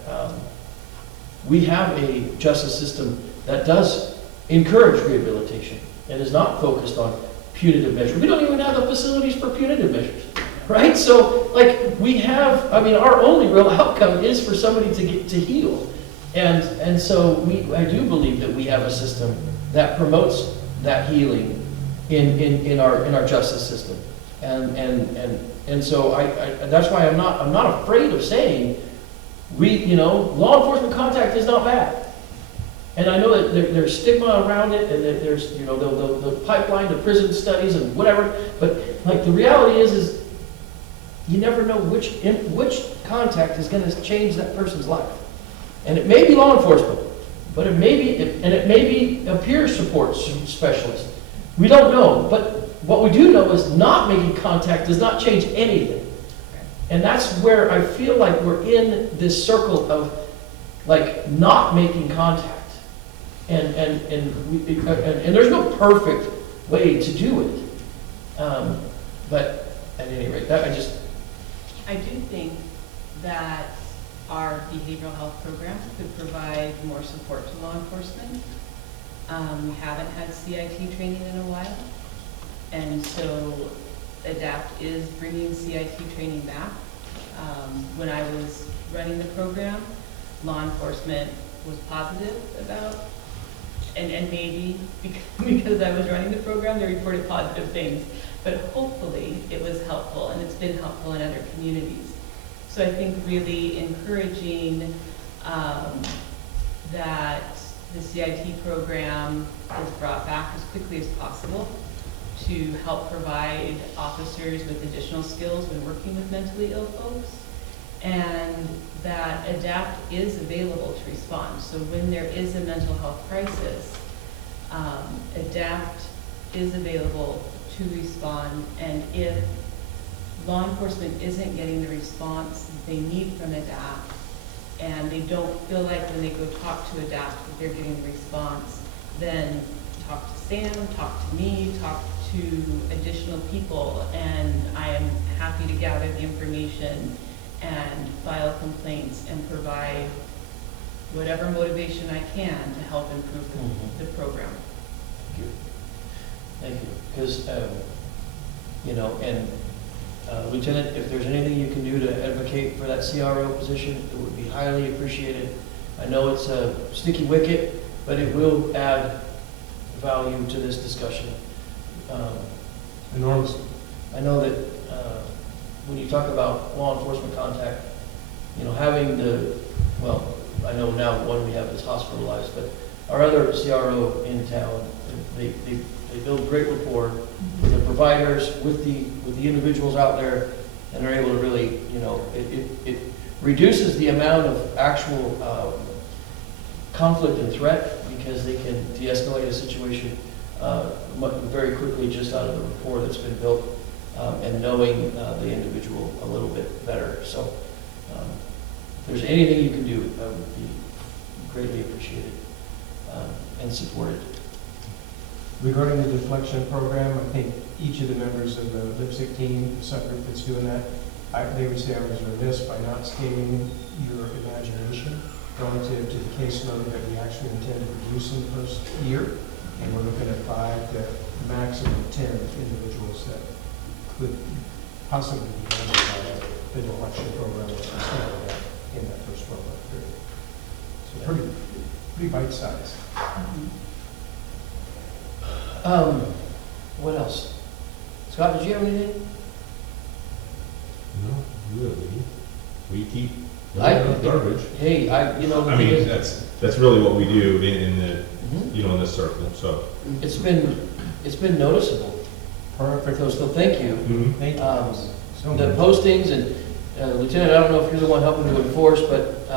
we have a justice system that does encourage rehabilitation and is not focused on punitive measures. We don't even have the facilities for punitive measures. right? So, like, we have, I mean, our only real outcome is for somebody to get to heal. And so I do believe that we have a system that promotes that healing in our justice system. And so that's why I'm not afraid of saying, law enforcement contact is not bad. And I know that there's stigma around it, and that there's, the pipeline to prison studies and whatever, but like the reality is you never know which contact is gonna change that person's life. And it may be law enforcement, but it may be a peer support specialist. We don't know, but what we do know is not making contact does not change anything. And that's where I feel like we're in this circle of like not making contact. And there's no perfect way to do it. But at any rate, I do think that our behavioral health programs could provide more support to law enforcement. We haven't had CIT training in a while, and so ADAPT is bringing CIT training back. When I was running the program, law enforcement was positive about, and maybe because I was running the program, they reported positive things, but hopefully it was helpful, and it's been helpful in other communities. So I think really encouraging that the CIT program is brought back as quickly as possible to help provide officers with additional skills when working with mentally ill folks, and that ADAPT is available to respond. So when there is a mental health crisis, ADAPT is available to respond, and if law enforcement isn't getting the response that they need from ADAPT, and they don't feel like when they go talk to ADAPT that they're getting the response, then talk to Sam, talk to me, talk to additional people, and I am happy to gather the information and file complaints and provide whatever motivation I can to help improve the program. Thank you. Because, Lieutenant, if there's anything you can do to advocate for that CRO position, it would be highly appreciated. I know it's a sticky wicket, but it will add value to this discussion. Enormously. I know that when you talk about law enforcement contact, having I know now one we have is hospitalized, but our other CRO in town, they build great rapport with the providers, with the individuals out there, and they're able to really, it reduces the amount of actual conflict and threat because they can de-escalate a situation very quickly just out of the rapport that's been built and knowing the individual a little bit better. So if there's anything you can do, that would be greatly appreciated and supported. Regarding the deflection program, I think each of the members of the lipstick team, the subgroup that's doing that, they would say I was remiss by not stating your imagination relative to the caseload that we actually intend to produce in the first year. And we're looking at 5 to maximum 10 individuals that could possibly be handled by the deflection program that's started in that first 12-month period. So pretty bite-sized. What else? Scott, did you have anything? No, really. We keep I- garbage. Hey, I mean, that's really what we do in the, in this circle, so. it's been noticeable. Perfect. So thank you. Thank you. So The much. postings and Lieutenant, I don't know if you're the one helping to enforce, but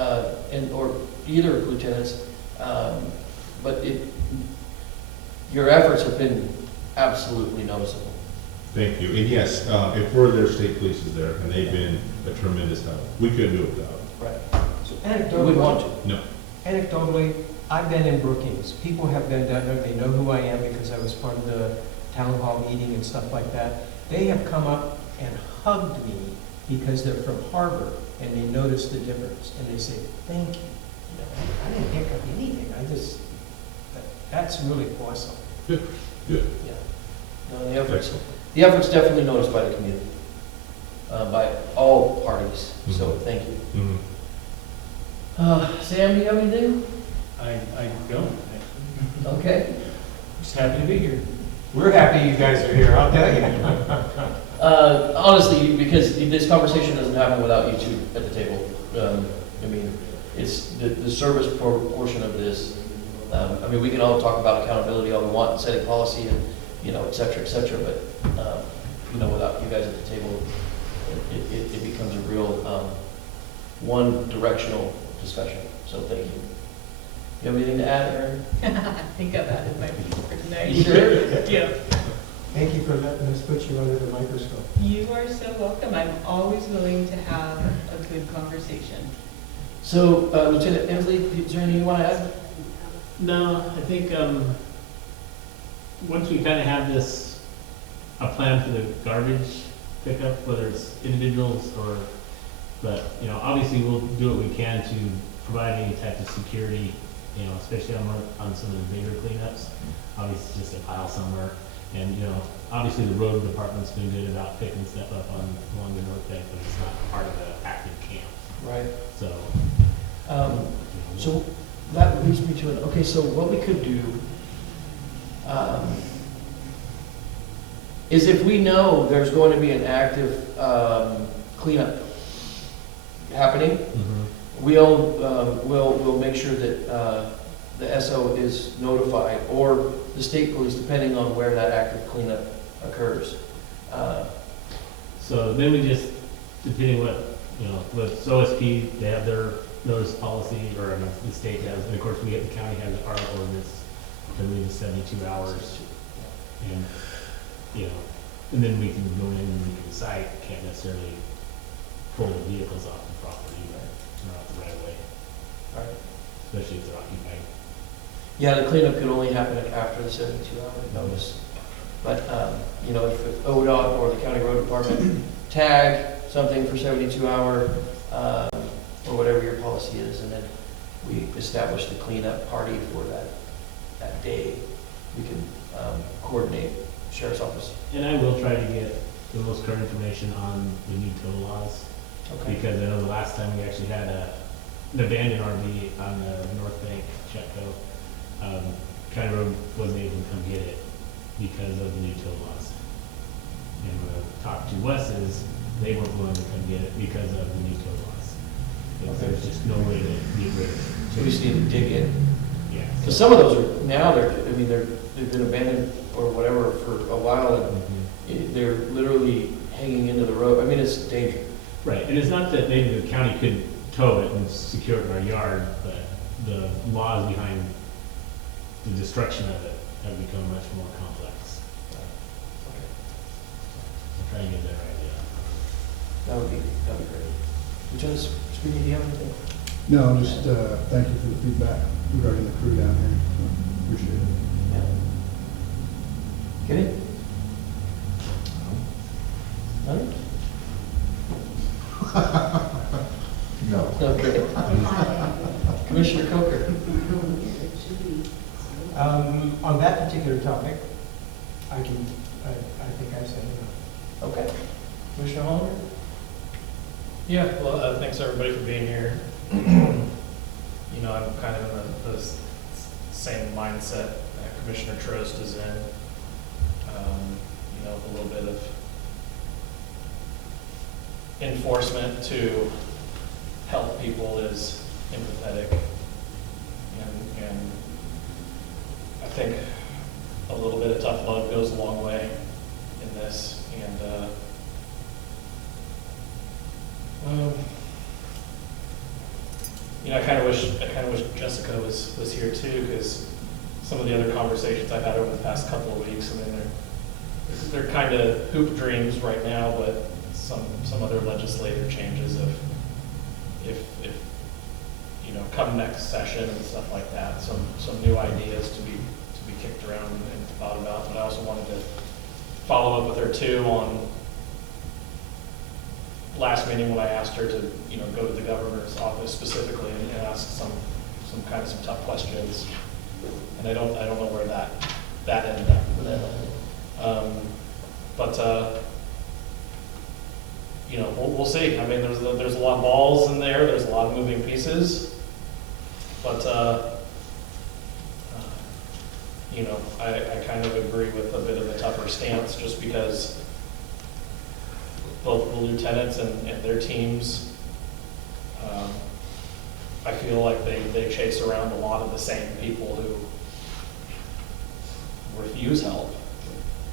or either lieutenants, but your efforts have been absolutely noticeable. Thank you. And yes, if we're there, state police is there, and they've been a tremendous help. We couldn't do it without them. Right. So You wouldn't want to. No. Anecdotally, I've been in Brookings. People have been down there, they know who I am because I was part of the town hall meeting and stuff like that. They have come up and hugged me because they're from Harbor and they noticed the difference. And they say, thank you. I didn't pick up anything. That's really awesome. Good, good. Yeah. No, the efforts definitely noticed by the community. by all parties, so thank you. Sam, you have anything? I don't, actually. Okay. Just happy to be here. We're happy you guys are here, I'll tell you. Honestly, because this conversation doesn't happen without you two at the table. I mean, it's the service portion of this. I mean, we can all talk about accountability all we want, and setting policy and, et cetera, but, without you guys at the table, it becomes a real, one-directional discussion, so thank you. You have anything to add, Aaron? I think I've added my piece for tonight. You sure? Yeah. Thank you for letting us put you under the microscope. You are so welcome. I'm always willing to have a good conversation. So, Lieutenant Emsley, is there anything you want to add? No, I think, once we kind of have a plan for the garbage pickup, whether it's individuals or, but, obviously we'll do what we can to provide any type of security, especially on some of the bigger cleanups. Obviously, it's just a pile somewhere. And, obviously the road department's been good about picking stuff up along the north bank, but it's not part of the active camp. Right. So, So that leads me to okay, so what we could do is if we know there's going to be an active cleanup happening, we'll make sure that the SO is notified, or the state police, depending on where that active cleanup occurs. So then we just, depending what, with OSP, they have their notice policy, or the state has, and of course the county has our ordinance, I believe it's 72 hours. And, and then we can go in and we can decide, can't necessarily pull the vehicles off the property, or off the right of way, Right. especially if they're occupied. Yeah, the cleanup could only happen after the 72-hour notice. But, if ODOT or the county road department tag something for 72-hour, or whatever your policy is, and then we establish the cleanup party for that day, we can coordinate sheriff's office. And I will try to get the most current information on the new tow laws. Okay. Because I know the last time we actually had an abandoned RV on the North Bank, Chetco, County Road wasn't able to come get it because of the new tow laws. And when I talked to Wes's, they weren't willing to come get it because of the new tow laws. Because Okay. there's just no way to get rid of it. So we just need to dig in. Yeah. Because some of those are, now they've been abandoned or whatever for a while, and they're literally hanging into the road. I mean, it's dangerous. Right, and it's not that maybe the county couldn't tow it and secure it in our yard, but the laws behind the destruction of it have become much more complex. I'm trying to get that right, yeah. That would be great. Lieutenant Speedy, do you have anything? No, just thank you for the feedback regarding the crew down here. Appreciate it. Yeah. Kenny? None? No. Okay. Commissioner Coker? On that particular topic, I think I said enough. Okay. Commissioner Hollander? Yeah, well, thanks everybody for being here. I'm kind of in the same mindset that Commissioner Trost is in. A little bit of enforcement to help people is empathetic. And I think a little bit of tough love goes a long way in this. And I kind of wish Jessica was here too, because some of the other conversations I've had over the past couple of weeks, they're kind of hoop dreams right now, but some other legislative changes of if come next session and stuff like that, some new ideas to be kicked around and thought about. But I also wanted to follow up with her too on last meeting when I asked her to go to the governor's office specifically and ask some tough questions. And I don't know where that ended up. you know, we'll see. I mean, there's a lot of balls in there, there's a lot of moving pieces. But, you know, I kind of agree with a bit of a tougher stance just because both the lieutenants and their teams, I feel like they chase around a lot of the same people who refuse help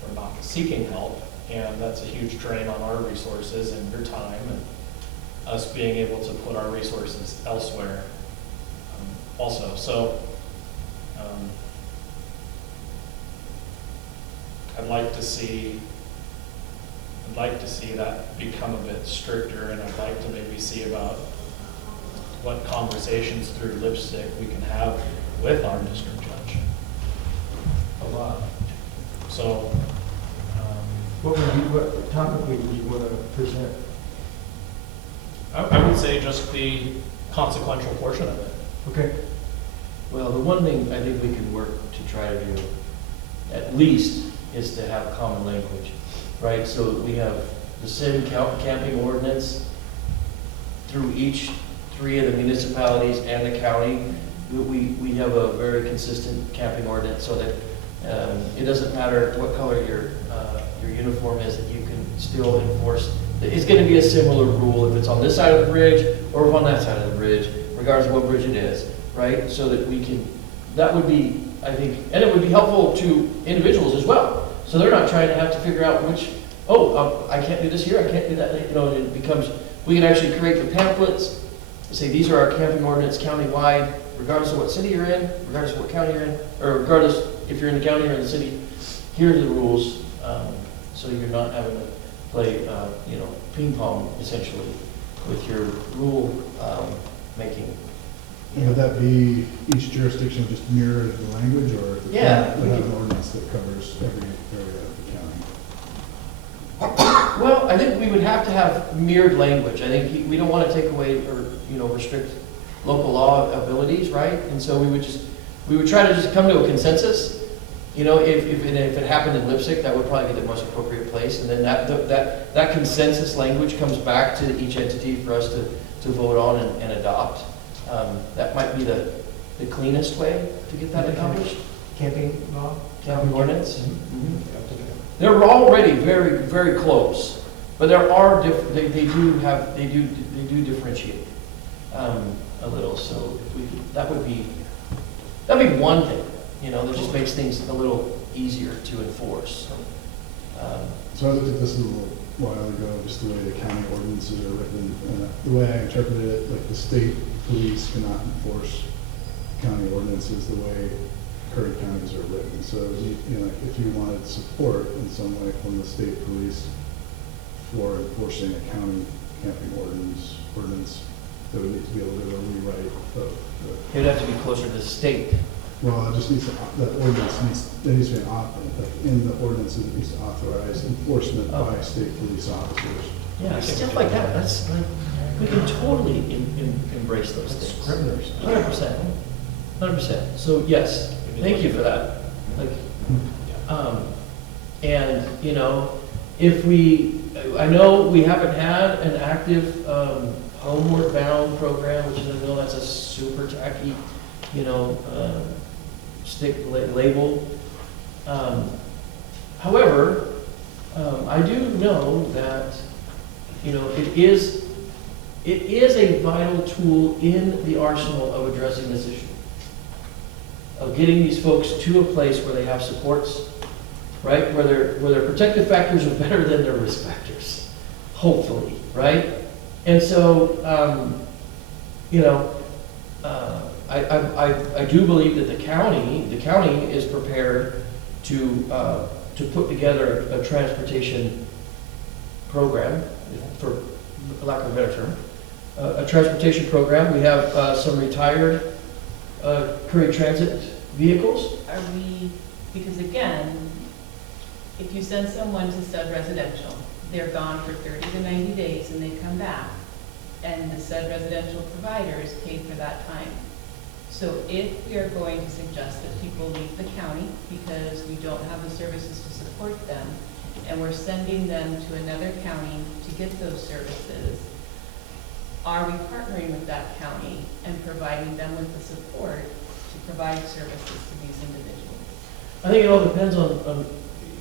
or not seeking help. And that's a huge drain on our resources and your time and us being able to put our resources elsewhere also. So I'd like to see that become a bit stricter, and I'd like to maybe see about what conversations through lipstick we can have with our district judge. A lot. So, What topically would you want to present? I would say just the consequential portion of it. Okay. Well, the one thing I think we can work to try to do, at least, is to have common language, right? So we have the same camping ordinance through each 3 of the municipalities and the county. We have a very consistent camping ordinance so that it doesn't matter what color your uniform is, that you can still enforce. It's going to be a similar rule if it's on this side of the bridge or if on that side of the bridge, regardless of what bridge it is, right? So that we can, that would be, I think, and it would be helpful to individuals as well. So they're not trying to have to figure out which, I can't do this here, I can't do that. You know, it becomes, we can actually create the pamphlets, say these are our camping ordinance countywide, regardless of what city you're in, regardless of what county you're in, or regardless if you're in the county or in the city, here are the rules. So you're not having to play, ping pong essentially with your rule making. And would that be each jurisdiction just mirror the language, or the Yeah. would have an ordinance that covers every area of the county? Well, I think we would have to have mirrored language. I think we don't want to take away or, restrict local law abilities, right? And so we would try to just come to a consensus. If it happened in Lipstick, that would probably be the most appropriate place. And then that consensus language comes back to each entity for us to vote on and adopt. That might be the cleanest way to get that accomplished. Camping law? Camping ordinance. Mm-hmm. They're already very, very close, but there are they do differentiate a little. So that'd be one thing, that just makes things a little easier to enforce. So I looked at this a little while ago, just the way the county ordinances are written, and the way I interpreted it, like the state police cannot enforce county ordinances the way Curry counties are written. So, if you wanted support in some way from the state police for enforcing a county camping ordinance, there would need to be a little bit of a rewrite of the. It'd have to be closer to the state. Well, it just needs to, that ordinance there needs to be in the ordinance, it needs to authorize enforcement by state police officers. Yeah, stuff like that. That's like, we can totally embrace those things. Scribblers. 100%. 100%. So yes, thank you for that. I know we haven't had an active homeward bound program, which I know that's a super tacky, stick label. However, I do know that, it is a vital tool in the arsenal of addressing this issue, of getting these folks to a place where they have supports, right? Where their protective factors are better than their risk factors, hopefully, right? And so, I do believe that the county is prepared to put together a transportation program, for lack of a better term, a transportation program. We have some retired Curry Transit vehicles. Because again, if you send someone to sub residential, they're gone for 30 to 90 days and they come back, and the sub residential provider is paid for that time. So if we are going to suggest that people leave the county because we don't have the services to support them, and we're sending them to another county to get those services, are we partnering with that county and providing them with the support to provide services to these individuals? I think it all depends on,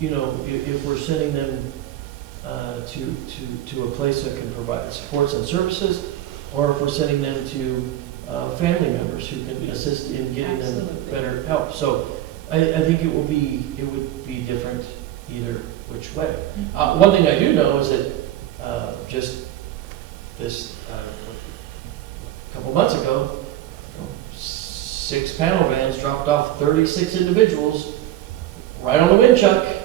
if we're sending them to a place that can provide supports and services, or if we're sending them to family members who can assist in getting them Absolutely. better help. So I think it would be different either which way. One thing I do know is that just this, a couple months ago, 6 panel vans dropped off 36 individuals right on the Winchuck,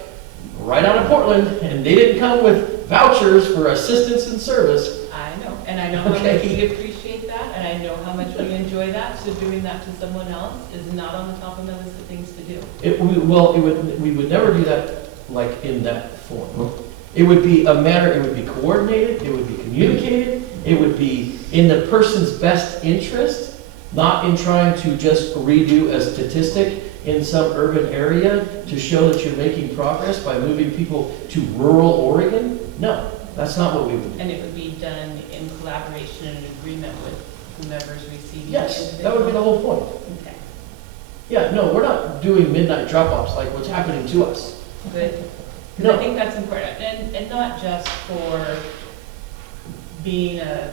right out of Portland, and they didn't come with vouchers for assistance and service. I know, and I know how much Okay. we appreciate that, and I know how much we enjoy that, so doing that to someone else is not on the top of the list of things to do. We would never do that like in that form. It would be a matter, it would be coordinated, it would be communicated, it would be in the person's best interest, not in trying to just redo a statistic in some urban area to show that you're making progress by moving people to rural Oregon. No, that's not what we would do. And it would be done in collaboration and agreement with whomever's receiving. Yes, the that would be the whole point. individual. Okay, Yeah, no, we're not doing midnight drop-offs like what's happening to us. good. Because No. I think that's important, and not just for being a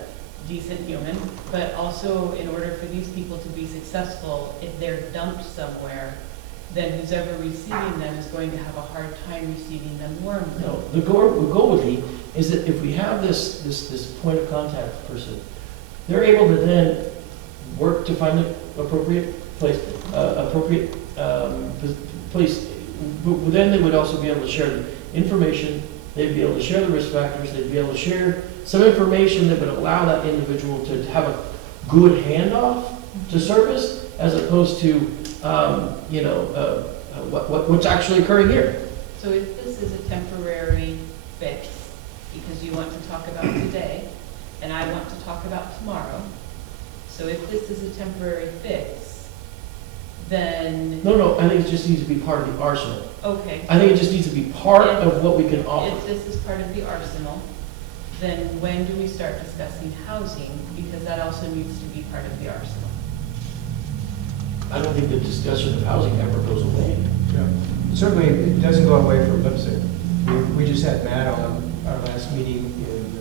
decent human, but also in order for these people to be successful, if they're dumped somewhere, then who's ever receiving them is going to have a hard time receiving them warmly. No, the goal would be is that if we have this point of contact person, they're able to then work to find the appropriate place. But then they would also be able to share the information, they'd be able to share the risk factors, they'd be able to share some information that would allow that individual to have a good handoff to service, as opposed to, what's actually occurring here. So if this is a temporary fix, because you want to talk about today, and I want to talk about tomorrow, so if this is a temporary fix, then, No, I think it just needs to be part of the arsenal. okay. I think it just needs to be part of what we can If offer. this is part of the arsenal, then when do we start discussing housing? Because that also needs to be part of the arsenal. I don't think the discussion of housing ever goes away. Yeah. Certainly, it doesn't go away from Lipstick. We just had Matt on our last meeting in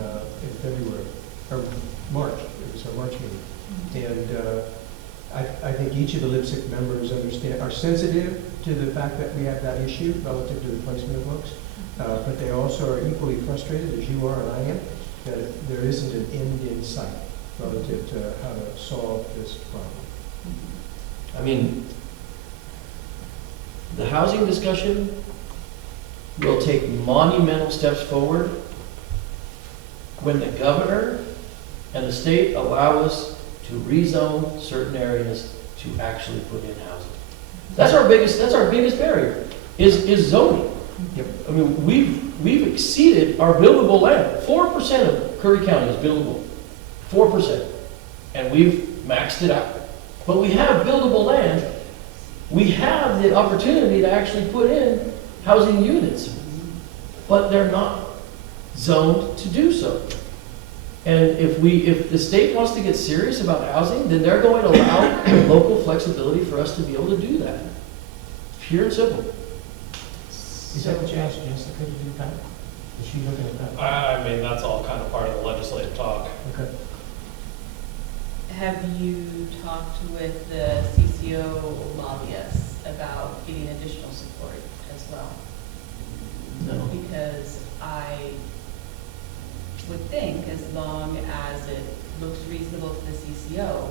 February, or March, it was our March meeting. And I think each of the Lipstick members are sensitive to the fact that we have that issue relative to the placement of books. But they also are equally frustrated, as you are and I am, that there isn't an end in sight relative to how to solve this problem. I mean, the housing discussion will take monumental steps forward when the governor and the state allow us to rezone certain areas to actually put in housing. That's our biggest barrier, is zoning. I mean, we've exceeded our buildable land. 4% of Curry County is buildable. 4%. And we've maxed it out. But we have buildable land. We have the opportunity to actually put in housing units. But they're not zoned to do so. And if the state wants to get serious about housing, then they're going to allow local flexibility for us to be able to do that. Pure and simple. Is that what you asked Jessica to do, Pat? Is she looking at that? I mean, that's all kind of part of the legislative talk. Okay. Have you talked with the CCO lobbyists about getting additional support as well? No. Because I would think, as long as it looks reasonable to the CCO,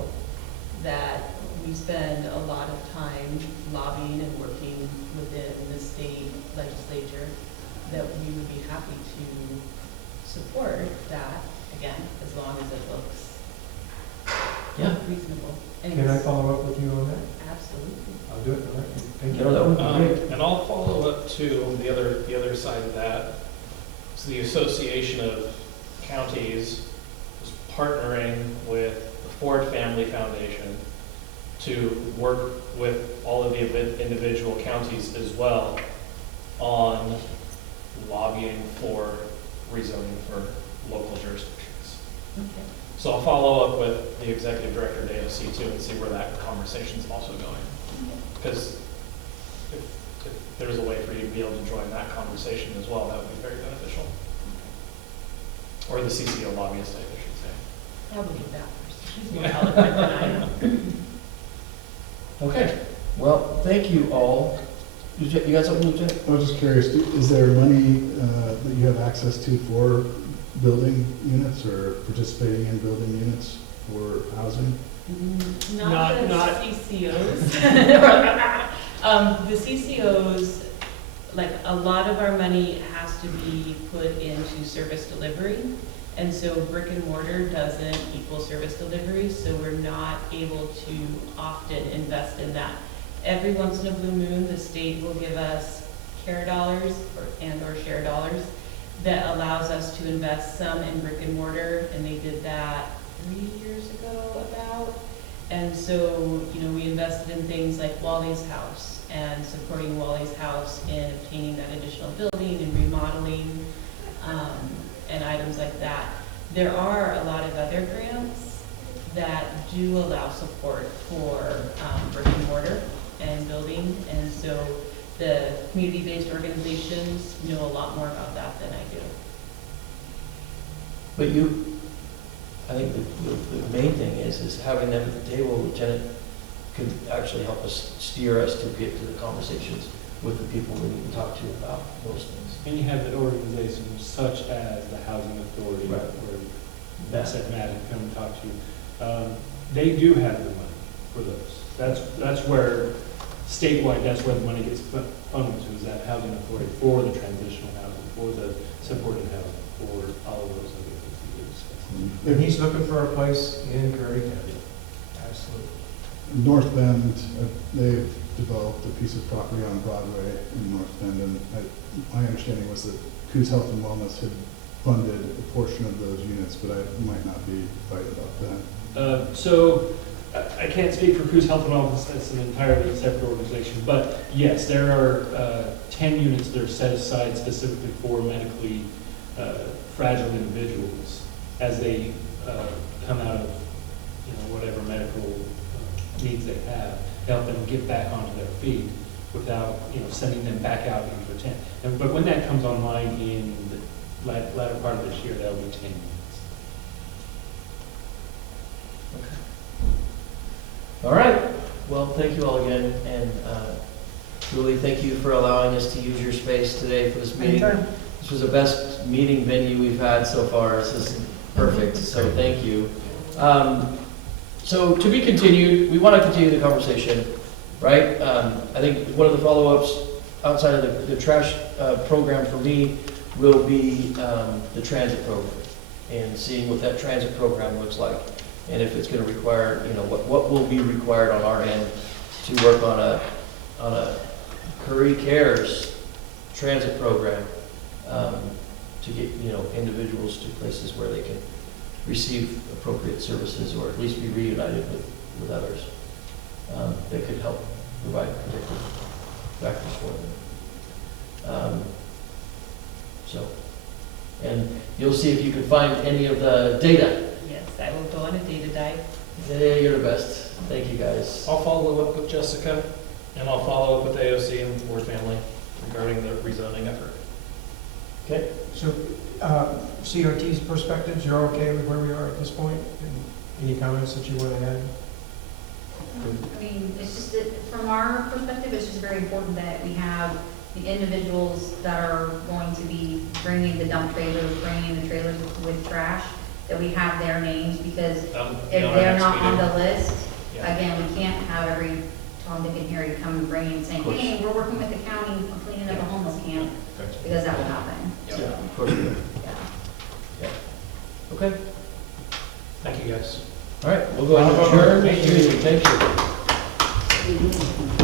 that we spend a lot of time lobbying and working within the state legislature, that we would be happy to support that, again, as long as it looks reasonable. And Can I follow up with you on that? Absolutely. I'll do it directly. Thank You know, that would be great. And I'll follow up to the other side of that. It's the Association of Counties is partnering with the Ford Family Foundation to work with all of the individual counties as well on lobbying for rezoning for local jurisdictions. Okay. So I'll follow up with the executive director at AOC too and see where that conversation's also going. Because if there's a way for you to be able to join that conversation as well, that would be very beneficial. Or the CCO lobbyist, I should say. Probably that person. She's more eloquent than I am. Okay, well, thank you all. You got something, Lieutenant? I was just curious, is there money that you have access to for building units or participating in building units for housing? Not the Not- CCOs. The CCOs, like, a lot of our money has to be put into service delivery. And so brick and mortar doesn't equal service delivery, so we're not able to often invest in that. Every once in a blue moon, the state will give us CARE dollars or share dollars that allows us to invest some in brick and mortar, and they did that 3 years ago about. And so, we invested in things like Wally's House and supporting Wally's House in obtaining that additional building and remodeling, and items like that. There are a lot of other grants that do allow support for brick and mortar and building, and so the community-based organizations know a lot more about that than I do. But I think the main thing is having them at the table, Lieutenant, could actually help us, steer us to get to the conversations with the people we need to talk to about those things. And you have the organizations such as the Housing Authority, Right. where that's at Matt and come and talk to you. They do have the money for those. That's where, statewide, that's where the money gets funneled to, is that Housing Authority for the transitional housing, for the supported housing, for all of those other things we discussed. And he's looking for a place in Curry County. Absolutely. North Bend, they've developed a piece of property on Broadway in North Bend, and my understanding was that Coos Health and Wellness had funded a portion of those units, but I might not be right about that. So I can't speak for Coos Health and Wellness, that's an entirely separate organization, but yes, there are 10 units that are set aside specifically for medically fragile individuals as they come out of whatever medical needs they have, to help them get back onto their feet without sending them back out into a tent. But when that comes online in the latter part of this year, that'll be 10 units. All right, well, thank you all again, and Julie, thank you for allowing us to use your space today for this meeting. This was the best meeting venue we've had so far. This is perfect, so thank you. So to be continued, we want to continue the conversation, right? I think one of the follow-ups outside of the trash program for me will be the transit program and seeing what that transit program looks like. And if it's going to require, what will be required on our end to work on a Curry Cares transit program to get, individuals to places where they can receive appropriate services or at least be reunited with others that could help provide protective factors for them. And you'll see if you can find any of the data. Yes, I will go on a data dive. Yeah, you're the best. Thank you, guys. I'll follow up with Jessica, and I'll follow up with AOC and Ward Family regarding the rezoning effort. Okay. So, CRT's perspectives, you're okay with where we are at this point? And any comments that you want to add? I mean, it's just that from our perspective, it's just very important that we have the individuals that are going to be bringing the dump trailers, bringing the trailers with trash, that we have their names, because if they're not on the list, Yeah. again, we can't have every Tom, Dick, and Harry come and bring in saying, hey, we're working with the county on cleaning up a homeless camp, because that will happen. Yeah, So, of course we will. yeah. Okay. Thank you, guys. All right, we'll go ahead and adjourn. Thank you.